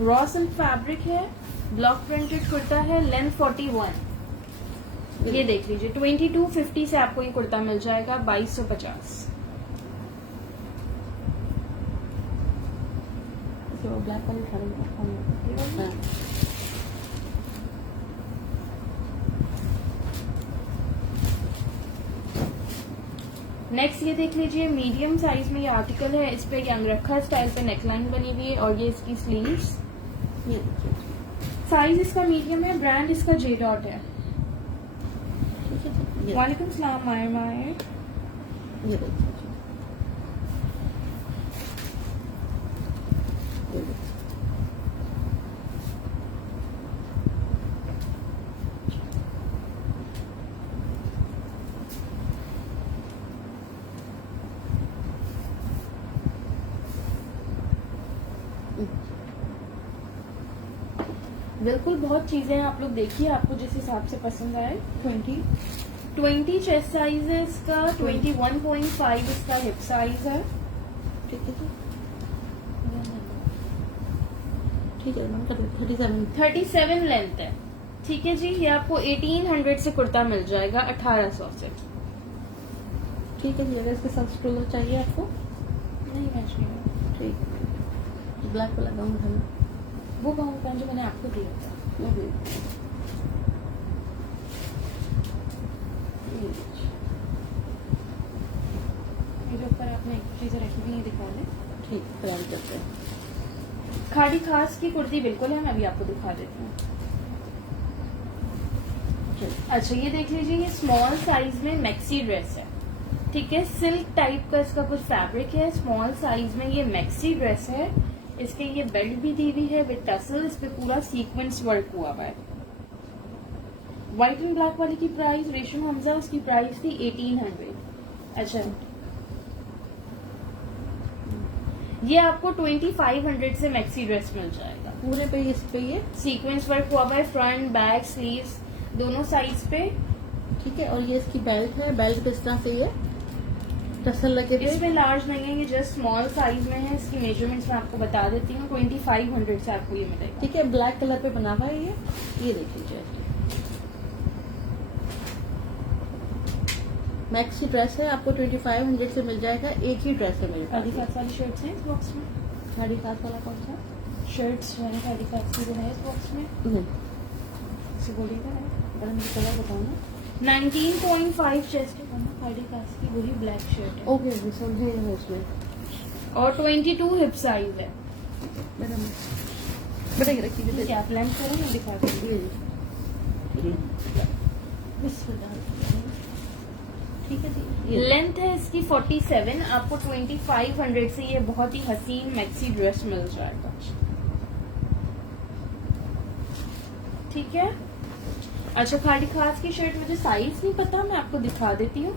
रॉ सिल्क फैब्रिक है, ब्लॉक प्रिंटेड कुर्ता है, लेंथ 41। ये देख लीजिए 2250 से आपको ये कुर्ता मिल जाएगा 2250। वो ब्लैक वाली साड़ी हाँ। नेक्स्ट ये देख लीजिए, मीडियम साइज में ये आर्टिकल है। इस पे ये अंगरखा स्टाइल पे नेकलाइन बनी हुई है और ये इसकी स्लीव्स। ये देखिए, साइज इसका मीडियम है, ब्रांड इसका जे डॉट है। ठीक है जी, ये वालेकुम सलाम मायर मायर। देखिए जी, ये देखिए। बिल्कुल बहुत चीजें हैं, आप लोग देखिए आपको जिस हिसाब से पसंद आए। 20 चेस्ट साइज है इसका, 21.5 इसका हिप साइज है। ठीक है जी, ठीक है मैम, 37। 37 लेंथ है। ठीक है जी, ये आपको 1800 से कुर्ता मिल जाएगा 1800 से। ठीक है जी, अगर इसके साथ स्ट्रोलर चाहिए आपको, नहीं मैच नहीं है। ठीक है, ब्लैक वाला गाउन था ना, वो गाउन का जो मैंने आपको दिया था। मेरे ऊपर आपने एक चीजें रखी हुई दिखा दें। ठीक है, फिर करते हैं। खाड़ी खास की कुर्ती बिल्कुल है, मैं अभी आपको दिखा देती हूँ। अच्छा ये देख लीजिए, ये स्मॉल साइज में मैक्सी ड्रेस है। ठीक है, सिल्क टाइप का इसका कुछ फैब्रिक है, स्मॉल साइज में ये मैक्सी ड्रेस है। इसके ये बेल्ट भी दी हुई है विद टसल, इस पे पूरा सीक्वेंस वर्क हुआ हुआ है। व्हाइट एंड ब्लैक वाली की प्राइस रेशम हमजा, उसकी प्राइस थी 1800। अच्छा ये आपको 2500 से मैक्सी ड्रेस मिल जाएगा। पूरे पे इस पे ये सीक्वेंस वर्क हुआ हुआ है, फ्रंट बैक स्लीव्स दोनों साइज पे। ठीक है, और ये इसकी बेल्ट है, बेल्ट पे इस तरह से ये टसल लगे थे। इसमें लार्ज नहीं है, ये जस्ट स्मॉल साइज में है। इसकी मेजरमेंट्स मैं आपको बता देती हूँ, 2500 से आपको ये मिलेगा। ठीक है, ब्लैक कलर पे बना हुआ है ये देख लीजिए। मैक्सी ड्रेस है, आपको 2500 से मिल जाएगा। एक ही ड्रेस है मेरे खादी पास। खास वाली शर्ट्स हैं इस बॉक्स में। खादी खास वाला कौन सा? शर्ट्स मैंने खादी खास की जो है इस बॉक्स में, नहीं, इसे बोलिएगा अगर मुझे कलर बताओ ना। 19.5 चेस्ट है खादी खास की, वही ब्लैक शर्ट है। ओके, समझे है उसमें। और 22 हिप साइज है। बेटा ये रखिए, ठीक है, आप लेंथ करें मैं दिखा दूंगी। ठीक है जी, लेंथ है इसकी 47, आपको 2500 से ये बहुत ही हसीन मैक्सी ड्रेस मिल जाएगा। ठीक है। अच्छा खाड़ी खास की शर्ट मुझे साइज नहीं पता, मैं आपको दिखा देती हूँ।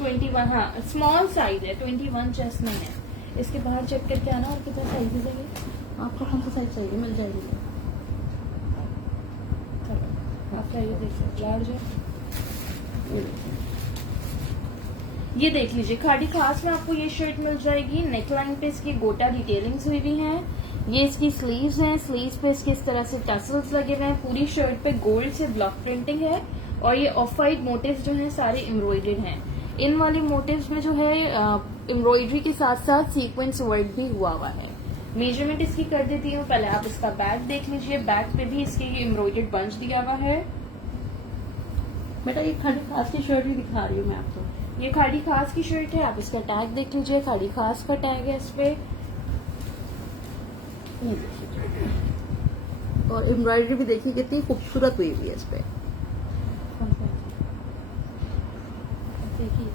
21, हाँ स्मॉल साइज है, 21 चेस्ट नहीं है। इसके बाहर चेक करके आना और कितना साइज है ये। आपको कौन सा साइज चाहिए? मिल जाएगी। चलो आप चाहिए देखिए, लार्ज है। ये देख लीजिए, खाड़ी खास में आपको ये शर्ट मिल जाएगी। नेकलाइन पे इसकी गोटा डिटेलिंग्स हुई हुई हैं। ये इसकी स्लीव्स हैं, स्लीव्स पे इसके इस तरह से टसल्स लगे हुए हैं। पूरी शर्ट पे गोल्ड से ब्लॉक प्रिंटिंग है और ये ऑफ वाइट मोटिव्स जो हैं सारे एम्ब्रॉयडर्ड हैं। इन वाले मोटिव्स में जो है एम्ब्रॉयडरी के साथ साथ सीक्वेंस वर्क भी हुआ हुआ है। मेजरमेंट इसकी कर देती हूँ, पहले आप इसका बैक देख लीजिए। बैक पे भी इसके ये एम्ब्रॉयडर्ड बंच दिया हुआ है। बेटा ये खाली खास की शर्ट भी दिखा रही हूँ मैं आपको। ये खाड़ी खास की शर्ट है, आप इसका टैग देख लीजिए, खाड़ी खास का टैग है इस पे। ये देखिए, और एम्ब्रॉयडरी भी देखिए कितनी खूबसूरत हुई हुई है इस पे। देखिए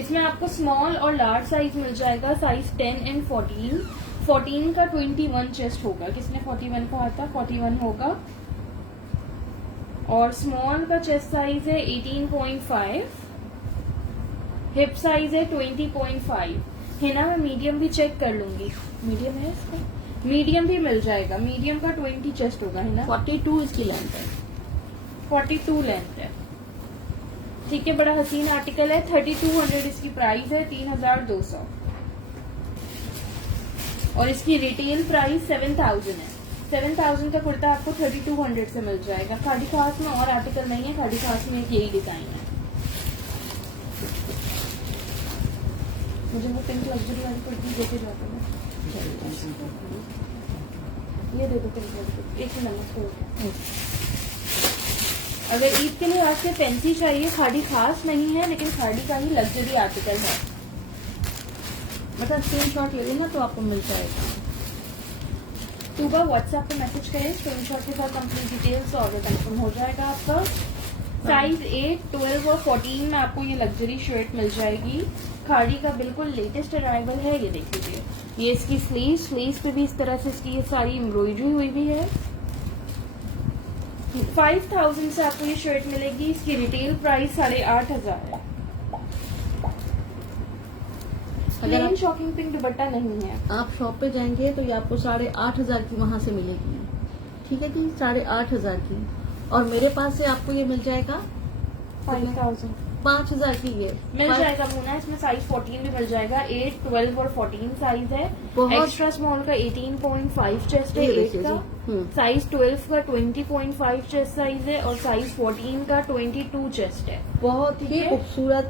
इसमें आपको स्मॉल और लार्ज साइज मिल जाएगा, साइज 10 एंड 14। 14 का 21 चेस्ट होगा, किसने 41 कहा था, 41 होगा। और स्मॉल का चेस्ट साइज है 18.5, हिप साइज है 20.5 है ना। मैं मीडियम भी चेक कर लूंगी, मीडियम है इसका, मीडियम भी मिल जाएगा। मीडियम का 20 चेस्ट होगा है ना, 42 इसकी लेंथ है। 42 लेंथ है। ठीक है, बड़ा हसीन आर्टिकल है। 3200 इसकी प्राइस है, 3200। और इसकी रिटेल प्राइस 7000 है। 7000 का कुर्ता आपको 3200 से मिल जाएगा। खाड़ी खास में और आर्टिकल नहीं है, खाड़ी खास में यही डिजाइन है। मुझे वो पिंक लग्जरी वाली कुर्ती देके जाता है, ये दे दो पिंक वाली कुर्ती। एक मिनट खोल के। अगर ईद के लिए आपसे फैंसी चाहिए, खाड़ी खास नहीं है लेकिन खाड़ी का ही लग्जरी आर्टिकल है। मतलब स्क्रीनशॉट ले लेना तो आपको मिल जाएगा। सुबह व्हाट्सएप पे मैसेज करें, स्क्रीनशॉट के साथ कंप्लीट डिटेल्स, ऑर्डर कंफर्म हो जाएगा आपका। साइज 8, 12 और 14 में आपको ये लग्जरी शर्ट मिल जाएगी। खाड़ी का बिल्कुल लेटेस्ट अराइवल है। ये देख लीजिए, ये इसकी स्लीव पे भी इस तरह से इसकी ये सारी एम्ब्रॉयडरी हुई भी है। 5000 से आपको ये शर्ट मिलेगी। इसकी रिटेल प्राइस 8500 है। अगर प्लेन शॉकिंग पिंक दुपट्टा नहीं है। आप शॉप पे जाएंगे तो ये आपको 8500 की वहां से मिलेगी। ठीक है जी, 8500 की। और मेरे पास से आपको ये मिल जाएगा 5000 5000 की। ये मिल जाएगा मुना, इसमें साइज 14 भी मिल जाएगा। 8, 12 और 14 साइज है। बहुत- एक्स्ट्रा स्मॉल का 18.5 चेस्ट है, ये 8 देखिए का। जी। साइज 12 का 20.5 चेस्ट साइज है और साइज 14 का 22 चेस्ट है। बहुत ठीक ही है। खूबसूरत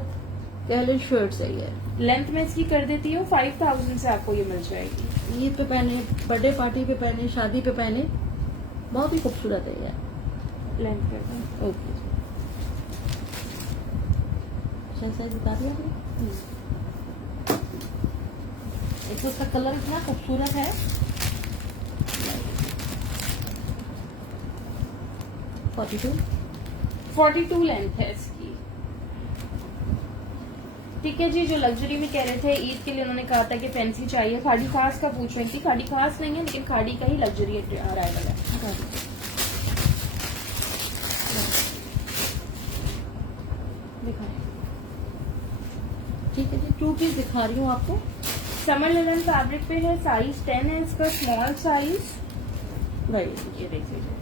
कैलन शर्ट है ये। लेंथ में इसकी कर देती हूँ 5000 से आपको ये मिल जाएगी। ईद पे पहने, बर्थडे पार्टी पे पहने, शादी पे पहने, बहुत ही खूबसूरत है ये। लेंथ कर दें। ओके, साइज बता दिया आपने। एक तो उसका कलर इतना खूबसूरत है। 42 लेंथ है इसकी। ठीक है जी, जो लग्जरी में कह रहे थे ईद के लिए, उन्होंने कहा था कि फैंसी चाहिए। खाड़ी खास का पूछ रही थी, खाड़ी खास नहीं है लेकिन खाड़ी का ही लग्जरी अराइवल है। दिखाएं। ठीक है जी, 2 पीस दिखा रही हूँ आपको। समर लिनन फैब्रिक पे है, साइज 10 है इसका, स्मॉल साइज। राइट, ये देख लीजिए,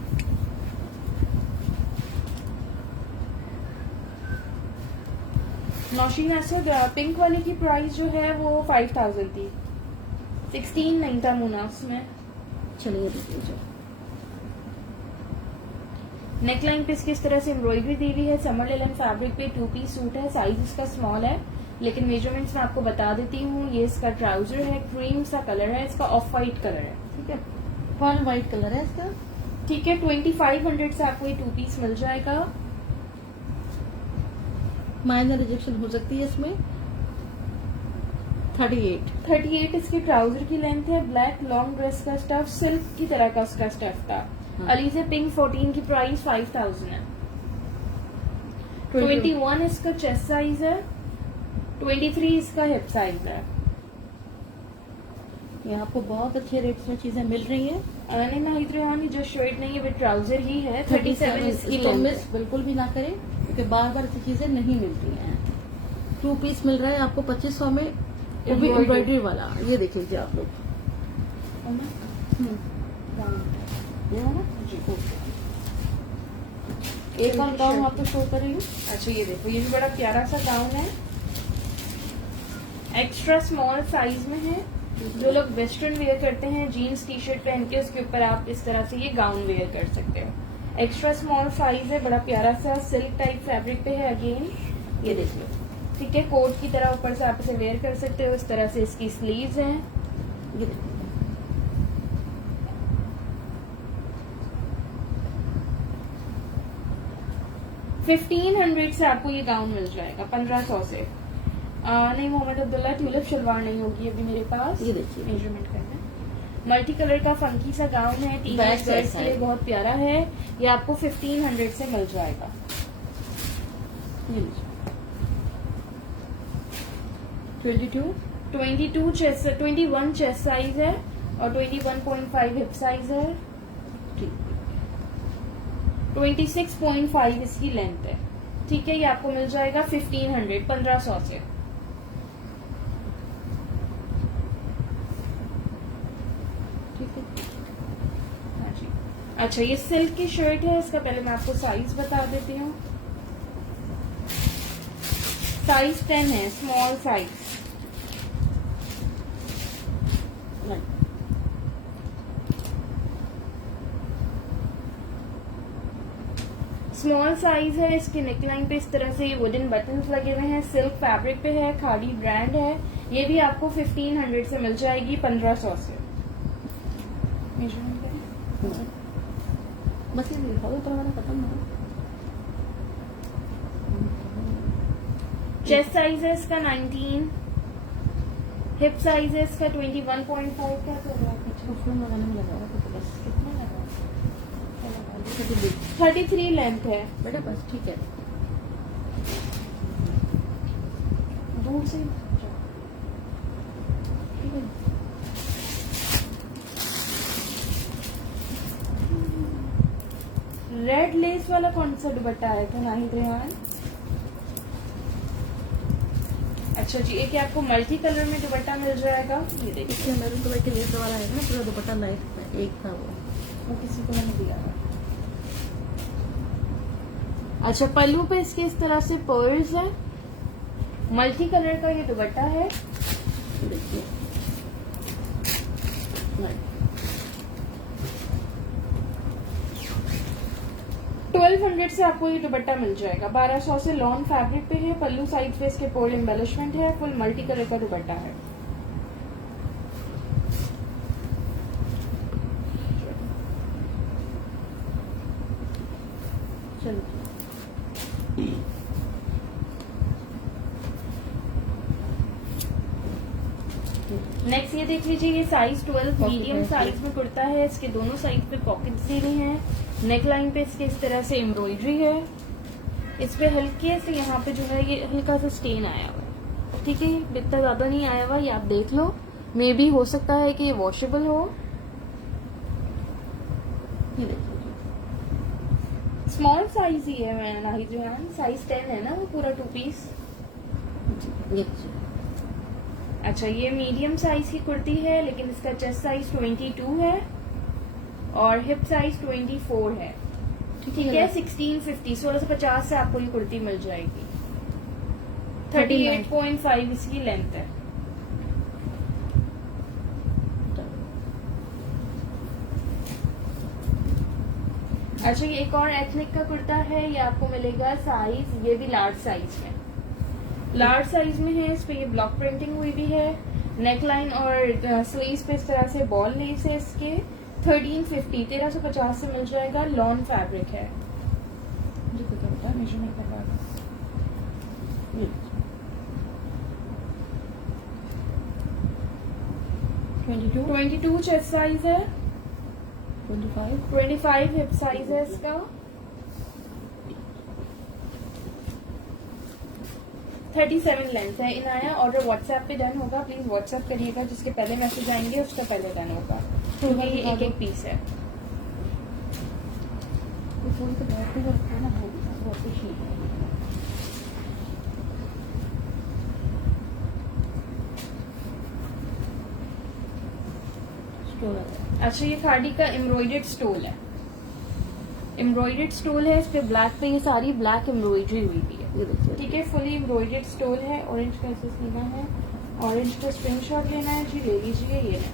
नौशीन एसिड पिंक वाली की प्राइस जो है वो 5000 थी। 16 नहीं था मुना उसमें। चलिए देखिए। नेकलाइन पे इसकी इस तरह से एम्ब्रॉयडरी दी हुई है। समर लिनन फैब्रिक पे 2 पीस सूट है, साइज इसका स्मॉल है लेकिन मेजरमेंट्स मैं आपको बता देती हूँ। ये इसका ट्राउजर है, क्रीम सा कलर है इसका, ऑफ वाइट कलर है। ठीक है, फन व्हाइट कलर है इसका। ठीक है, 2500 से आपको ये 2 पीस मिल जाएगा। माइनर रिजेक्शन हो सकती है इसमें। 38 इसके ट्राउजर की लेंथ है। ब्लैक लॉन्ग ड्रेस का स्टफ, सिल्क की तरह का उसका स्टफ था। हाँ। अलीजे पिंक 14 की प्राइस 5000 है। 21 इसका चेस्ट साइज है, 23 इसका हिप साइज है। ये आपको बहुत अच्छे रेट्स में चीजें मिल रही हैं। नहीं नाहिद रेहानी, जो शर्ट नहीं है वो ट्राउजर ही है। 37 इसकी इसको लेंथ मिस है। बिल्कुल भी ना करें क्योंकि बार बार ऐसी चीजें नहीं मिलती हैं। 2 पीस मिल रहा है आपको 2500 में, वो भी एम्ब्रॉयडरी वाला। ये देख लीजिए आप लोग। ये वाला? जी, एक और गाउन आपको शो कर रही हूँ। अच्छा ये देखो, ये भी बड़ा प्यारा सा गाउन है, एक्स्ट्रा स्मॉल साइज में है। जो लोग वेस्टर्न वेयर करते हैं, जीन्स टी शर्ट पहन के उसके ऊपर आप इस तरह से ये गाउन वेयर कर सकते हो। एक्स्ट्रा स्मॉल साइज है, बड़ा प्यारा सा सिल्क टाइप फैब्रिक पे है। अगेन ये देख लो, ठीक है, कोट की तरह ऊपर से आप इसे वेयर कर सकते हो। इस तरह से इसकी स्लीव्स हैं। ये देखिए। 1500 से आपको ये गाउन मिल जाएगा, 1500 से। नहीं मोहम्मद अब्दुल्ला, ट्यूलिप शलवार नहीं होगी अभी मेरे पास। ये देखिए, मेजरमेंट करना, मल्टी कलर का फंकी सा गाउन है, टीनेज Back गर्ल्स side के लिए है। बहुत प्यारा है। ये आपको 1500 से मिल जाएगा। ये लीजिए 22 21 चेस्ट साइज है और 21.5 हिप साइज है। ठीक 26.5 इसकी लेंथ है। ठीक है, ये आपको मिल जाएगा 1500, 1500 से। ठीक है। हाँ जी। अच्छा, ये सिल्क की शर्ट है, इसका पहले मैं आपको साइज बता देती हूँ। साइज 10 है, small size. Right. Small size है, इसके नेकलाइन पे इस तरह से वुडन बटन्स लगे हुए हैं, सिल्क फैब्रिक पे है, खादी ब्रांड है। ये भी आपको 1500 से मिल जाएगी, 1500 से। मेजरमेंट करें? बस ये दिखा दो, तो मैंने खत्म हो। चेस्ट साइज है इसका 19, हिप साइज है इसका 21.5। क्या कर रहा है? अच्छा, फूल लगाने में लगा रहा था, तो बस कितना लगा? 32 33 लेंथ है। बेटा, बस ठीक है। दूर से ठीक है। रेड लेस वाला कौन सा दुपट्टा आया था नाहिद रेहान? अच्छा जी, एक आपको मल्टी कलर में दुपट्टा मिल जाएगा। ये देखिए, इसलिए मैरून कलर के लेस वाला है ना, पूरा दुपट्टा लाइट में एक था वो किसी को मैंने दिया था। अच्छा, पल्लू पे इसके इस तरह से पर्ल्स है, मल्टी कलर का ये दुपट्टा है। देखिए। राइट। 1200 से आपको ये दुपट्टा मिल जाएगा। 1200 से लॉन फैब्रिक पे है, पल्लू साइड पे इसके पर्ल एम्बेलिशमेंट है, फुल मल्टी कलर का दुपट्टा है। चलो। नेक्स्ट ये देख लीजिए, ये साइज 12 Pocket मीडियम है। साइज में कुर्ता है। इसके दोनों साइड पे पॉकेट्स दी हुई हैं, नेक लाइन पे इसके इस तरह से एम्ब्रॉयडरी है। इस पे हल्के से यहाँ पे जो है ये हल्का सा स्टेन आया हुआ है। ठीक है, इतना ज्यादा नहीं आया हुआ, ये आप देख लो। मे बी हो सकता है कि ये वॉशेबल हो। ये देखिए। स्मॉल साइज ही है मैं नाहिद रेहान, साइज 10 है ना वो पूरा 2 पीस। ये देखिए। अच्छा, ये मीडियम साइज की कुर्ती है, लेकिन इसका चेस्ट साइज 22 है और हिप साइज 24 है। ठीक है, 1650, 1650 से आपको ये कुर्ती मिल जाएगी। 38.5 इसकी लेंथ है। अच्छा, ये एक और एथनिक का कुर्ता है, ये आपको मिलेगा साइज, ये भी लार्ज साइज है। लार्ज साइज में है, इस पे ये ब्लॉक प्रिंटिंग हुई भी है, नेक लाइन और स्लीव्स पे इस तरह से बॉल लेस है इसके। 1350, 1350 से मिल जाएगा, लॉन फैब्रिक है। मुझे पता होता है, मेजरमेंट करवा दो। 22 चेस्ट साइज है, 25 हिप साइज है इसका। 37 लेंथ है। इनाया ऑर्डर व्हाट्सएप पे डन होगा, प्लीज व्हाट्सएप करिएगा, जिसके पहले मैसेज आएंगे उसका पहले डन होगा, क्योंकि ये एक एक पीस है। अच्छा, ये खादी का एम्ब्रॉयडर्ड स्टोल है, एम्ब्रॉयडर्ड स्टोल है, इस पे ब्लैक पे ये सारी ब्लैक एम्ब्रॉयडरी हुई भी है। ये देखिए। ठीक है, फुली एम्ब्रॉयडर्ड स्टोल है। ऑरेंज का ऐसे लेना है, ऑरेंज का स्क्रीनशॉट लेना है जी, ले लीजिए। ये है,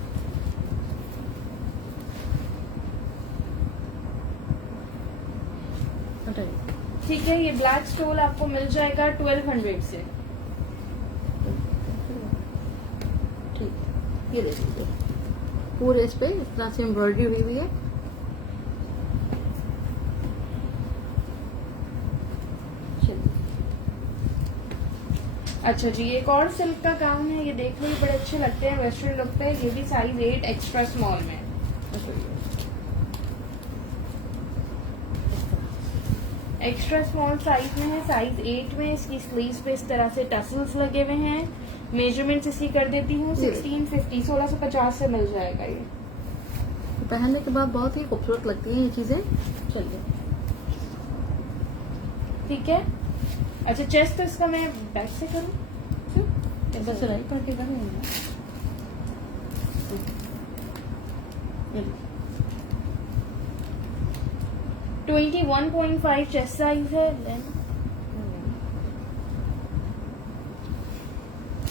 ठीक है, ये ब्लैक स्टोल आपको मिल जाएगा 1200 से। ठीक, ये देखिए, पूरे इस पे इस तरह से एम्ब्रॉयडरी हुई हुई है। चलिए अच्छा जी, एक और सिल्क का गाउन है, ये देखने में बड़े अच्छे लगते हैं वेस्टर्न लुक पे। ये भी साइज 8 एक्स्ट्रा स्मॉल में। एक्स्ट्रा स्मॉल साइज में है, साइज 8 में। इसकी स्लीव्स पे इस तरह से टसल्स लगे हुए हैं। मेजरमेंट्स इसकी कर देती हूँ 1650, 1650 से मिल जाएगा ये। पहनने के बाद बहुत ही खूबसूरत लगती हैं ये चीजें। चलिए ठीक है। अच्छा, चेस्ट तो इसका मैं बैक से करूँ? बस सिलाई करके करूँगी। 21.5 चेस्ट साइज है। लेंथ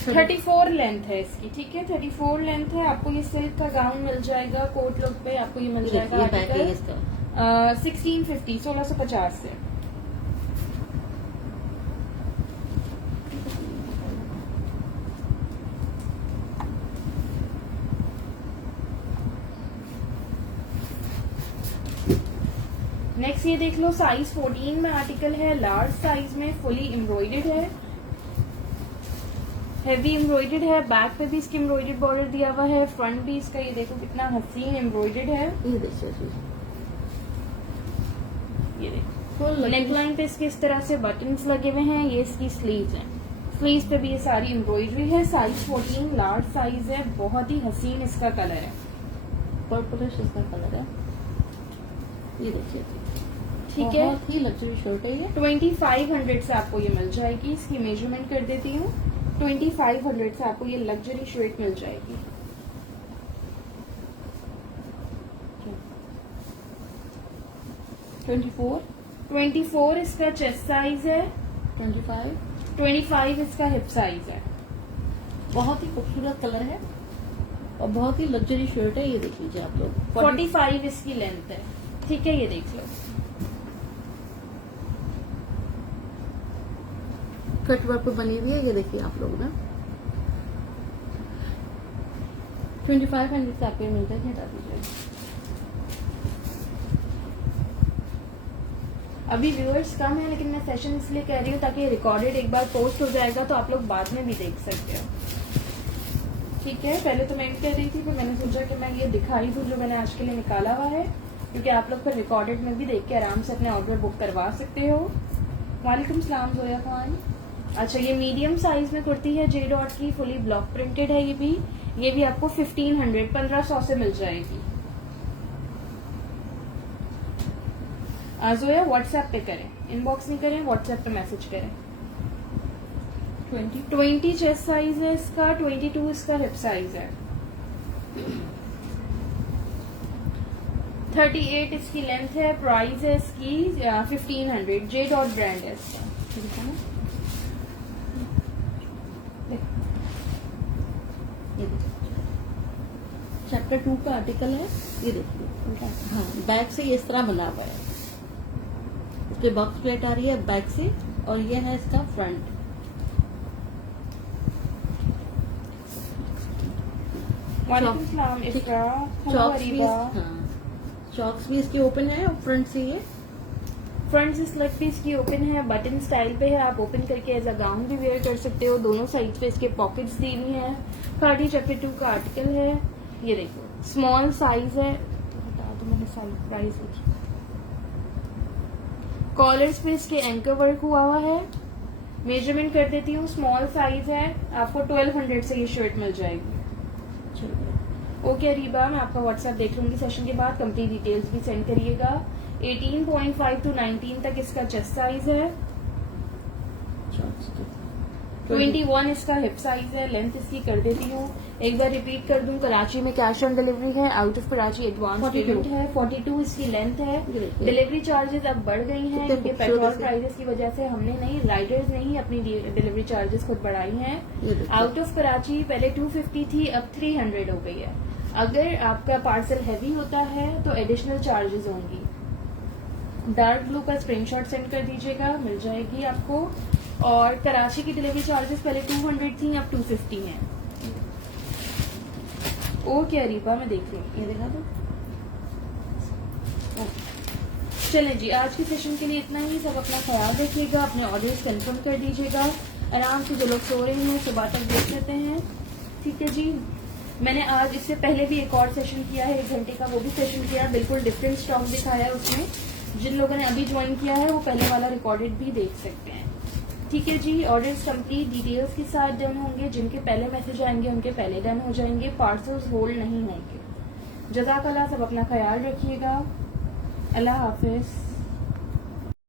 34 लेंथ है इसकी। ठीक है, 34 लेंथ है। आपको ये सिल्क का गाउन मिल जाएगा कोट लुक पे। आपको ये मिल जाएगा आर्टिकल 1650, 1650 से। नेक्स्ट ये देख लो, साइज 14 में आर्टिकल है, लार्ज साइज में, फुली एम्ब्रॉयडर्ड है, हेवी एम्ब्रॉयडर्ड है। बैक पे भी इसकी एम्ब्रॉयडर्ड बॉर्डर दिया हुआ है, फ्रंट भी इसका ये देखो कितना हसीन एम्ब्रॉयडर्ड है। ये देखिए जी, ये देखो नेकलाइन पे इसके इस तरह से बटन्स लगे हुए हैं। ये इसकी स्लीव्स हैं, स्लीव्स पे भी ये सारी एम्ब्रॉयडरी है। साइज 14 लार्ज साइज है, बहुत ही हसीन इसका कलर है, पर्पलिश इसका कलर है। ये देखिए जी, ठीक है। बहुत ही लग्जरी शर्ट है ये। 2500 से आपको ये मिल जाएगी। इसकी मेजरमेंट कर देती हूँ। 2500 से आपको ये लग्जरी शर्ट मिल जाएगी। फोर 24 इसका चेस्ट साइज है, 25 इसका हिप साइज है। बहुत ही खूबसूरत कलर है और बहुत ही लग्जरी शर्ट है। ये देख लीजिए आप लोग। 45 इसकी लेंथ है। ठीक है, ये देख लो। कट वर्क पे बनी हुई है, ये देखिए आप लोग ना। 2500 से आपको मिलता है, हटा दीजिए। अभी व्यूअर्स कम है, लेकिन मैं सेशन इसलिए कह रही हूँ ताकि रिकॉर्डेड एक बार पोस्ट हो जाएगा तो आप लोग बाद में भी देख सकते हो। ठीक है, पहले तो मैं एंड कर रही थी, फिर मैंने सोचा कि मैं ये दिखाई दूँ जो मैंने आज के लिए निकाला हुआ है, क्योंकि आप लोग फिर रिकॉर्डेड में भी देख के आराम से अपने ऑर्डर बुक करवा सकते हो। वालेकुम सलाम जोया खान। अच्छा, ये मीडियम साइज में कुर्ती है जे डॉट की, फुली ब्लॉक प्रिंटेड है। ये भी आपको 1500 से मिल जाएगी। जोया व्हाट्सएप पे करें, इनबॉक्स नहीं करें, व्हाट्सएप पे मैसेज करें। 20 चेस्ट साइज है इसका, 22 इसका हिप साइज है, 38 इसकी लेंथ है। प्राइस है इसकी 1500। जे डॉट ब्रांड है इसका। चैप्टर 2 का आर्टिकल है। ये देखिए, हाँ, बैक से ये इस तरह बना हुआ है। इसके बॉक्स प्लेट आ रही है बैक से, और ये है इसका फ्रंट। वालेकुम सलाम इफ्रा। चॉक्स भी इसकी ओपन है, और फ्रंट से ये फ्रंट से स्लग भी इसकी ओपन है, बटन स्टाइल पे है। आप ओपन करके एज अ गाउन भी वेयर कर सकते हो। दोनों साइड पे इसके पॉकेट्स दी हुई हैं। खादी चैप्टर 2 का आर्टिकल है। ये देखो स्मॉल साइज है, बता दो मैंने साइज प्राइस लिखी। कॉलर्स पे इसके एंकर वर्क हुआ है। मेजरमेंट कर देती हूँ, स्मॉल साइज है, आपको 1200 से ये शर्ट मिल जाएगी। ओके रीबा, मैं आपका व्हाट्सएप देख लूंगी सेशन के बाद। कंप्लीट डिटेल्स भी सेंड करिएगा। 18.5 to 19 तक इसका चेस्ट साइज है, 21 इसका हिप साइज है। लेंथ इसकी कर देती हूँ, एक बार रिपीट कर दूं। कराची में कैश ऑन डिलीवरी है, out of Karachi advance payment है। 42 इसकी लेंथ है। डिलीवरी चार्जेस अब बढ़ गई हैं क्योंकि पेट्रोल प्राइसेस की वजह से हमने नहीं, राइडर्स ने ही अपनी डिलीवरी चार्जेस खुद बढ़ाई हैं। आउट ऑफ कराची पहले 250 थी, अब 300 हो गई है। अगर आपका पार्सल हैवी होता है तो एडिशनल चार्जेस होंगी। डार्क ब्लू का स्क्रीनशॉट सेंड कर दीजिएगा, मिल जाएगी आपको। और कराची की डिलीवरी चार्जेस पहले 200 थी, अब 250 हैं। ओके अरीबा, मैं देख लूँ, ये दिखा दो। चलें जी, आज के सेशन के लिए इतना ही। सब अपना ख्याल रखिएगा, अपने ऑर्डर्स कंफर्म कर दीजिएगा। आराम से जो लोग सो रहे हैं सुबह तक देख लेते हैं, ठीक है जी। मैंने आज इससे पहले भी एक और सेशन किया है 1 घंटे का, वो भी सेशन किया, बिल्कुल डिफरेंट स्टॉक दिखाया है उसमें। जिन लोगों ने अभी ज्वाइन किया है वो पहले वाला रिकॉर्डेड भी देख सकते हैं, ठीक है जी। ऑर्डर्स कंप्लीट डिटेल्स के साथ डन होंगे, जिनके पहले मैसेज आएंगे उनके पहले डन हो जाएंगे, पार्सल्स होल्ड नहीं होंगे। जज़ाकल्लाह, सब अपना ख्याल रखिएगा। अल्लाह हाफिज।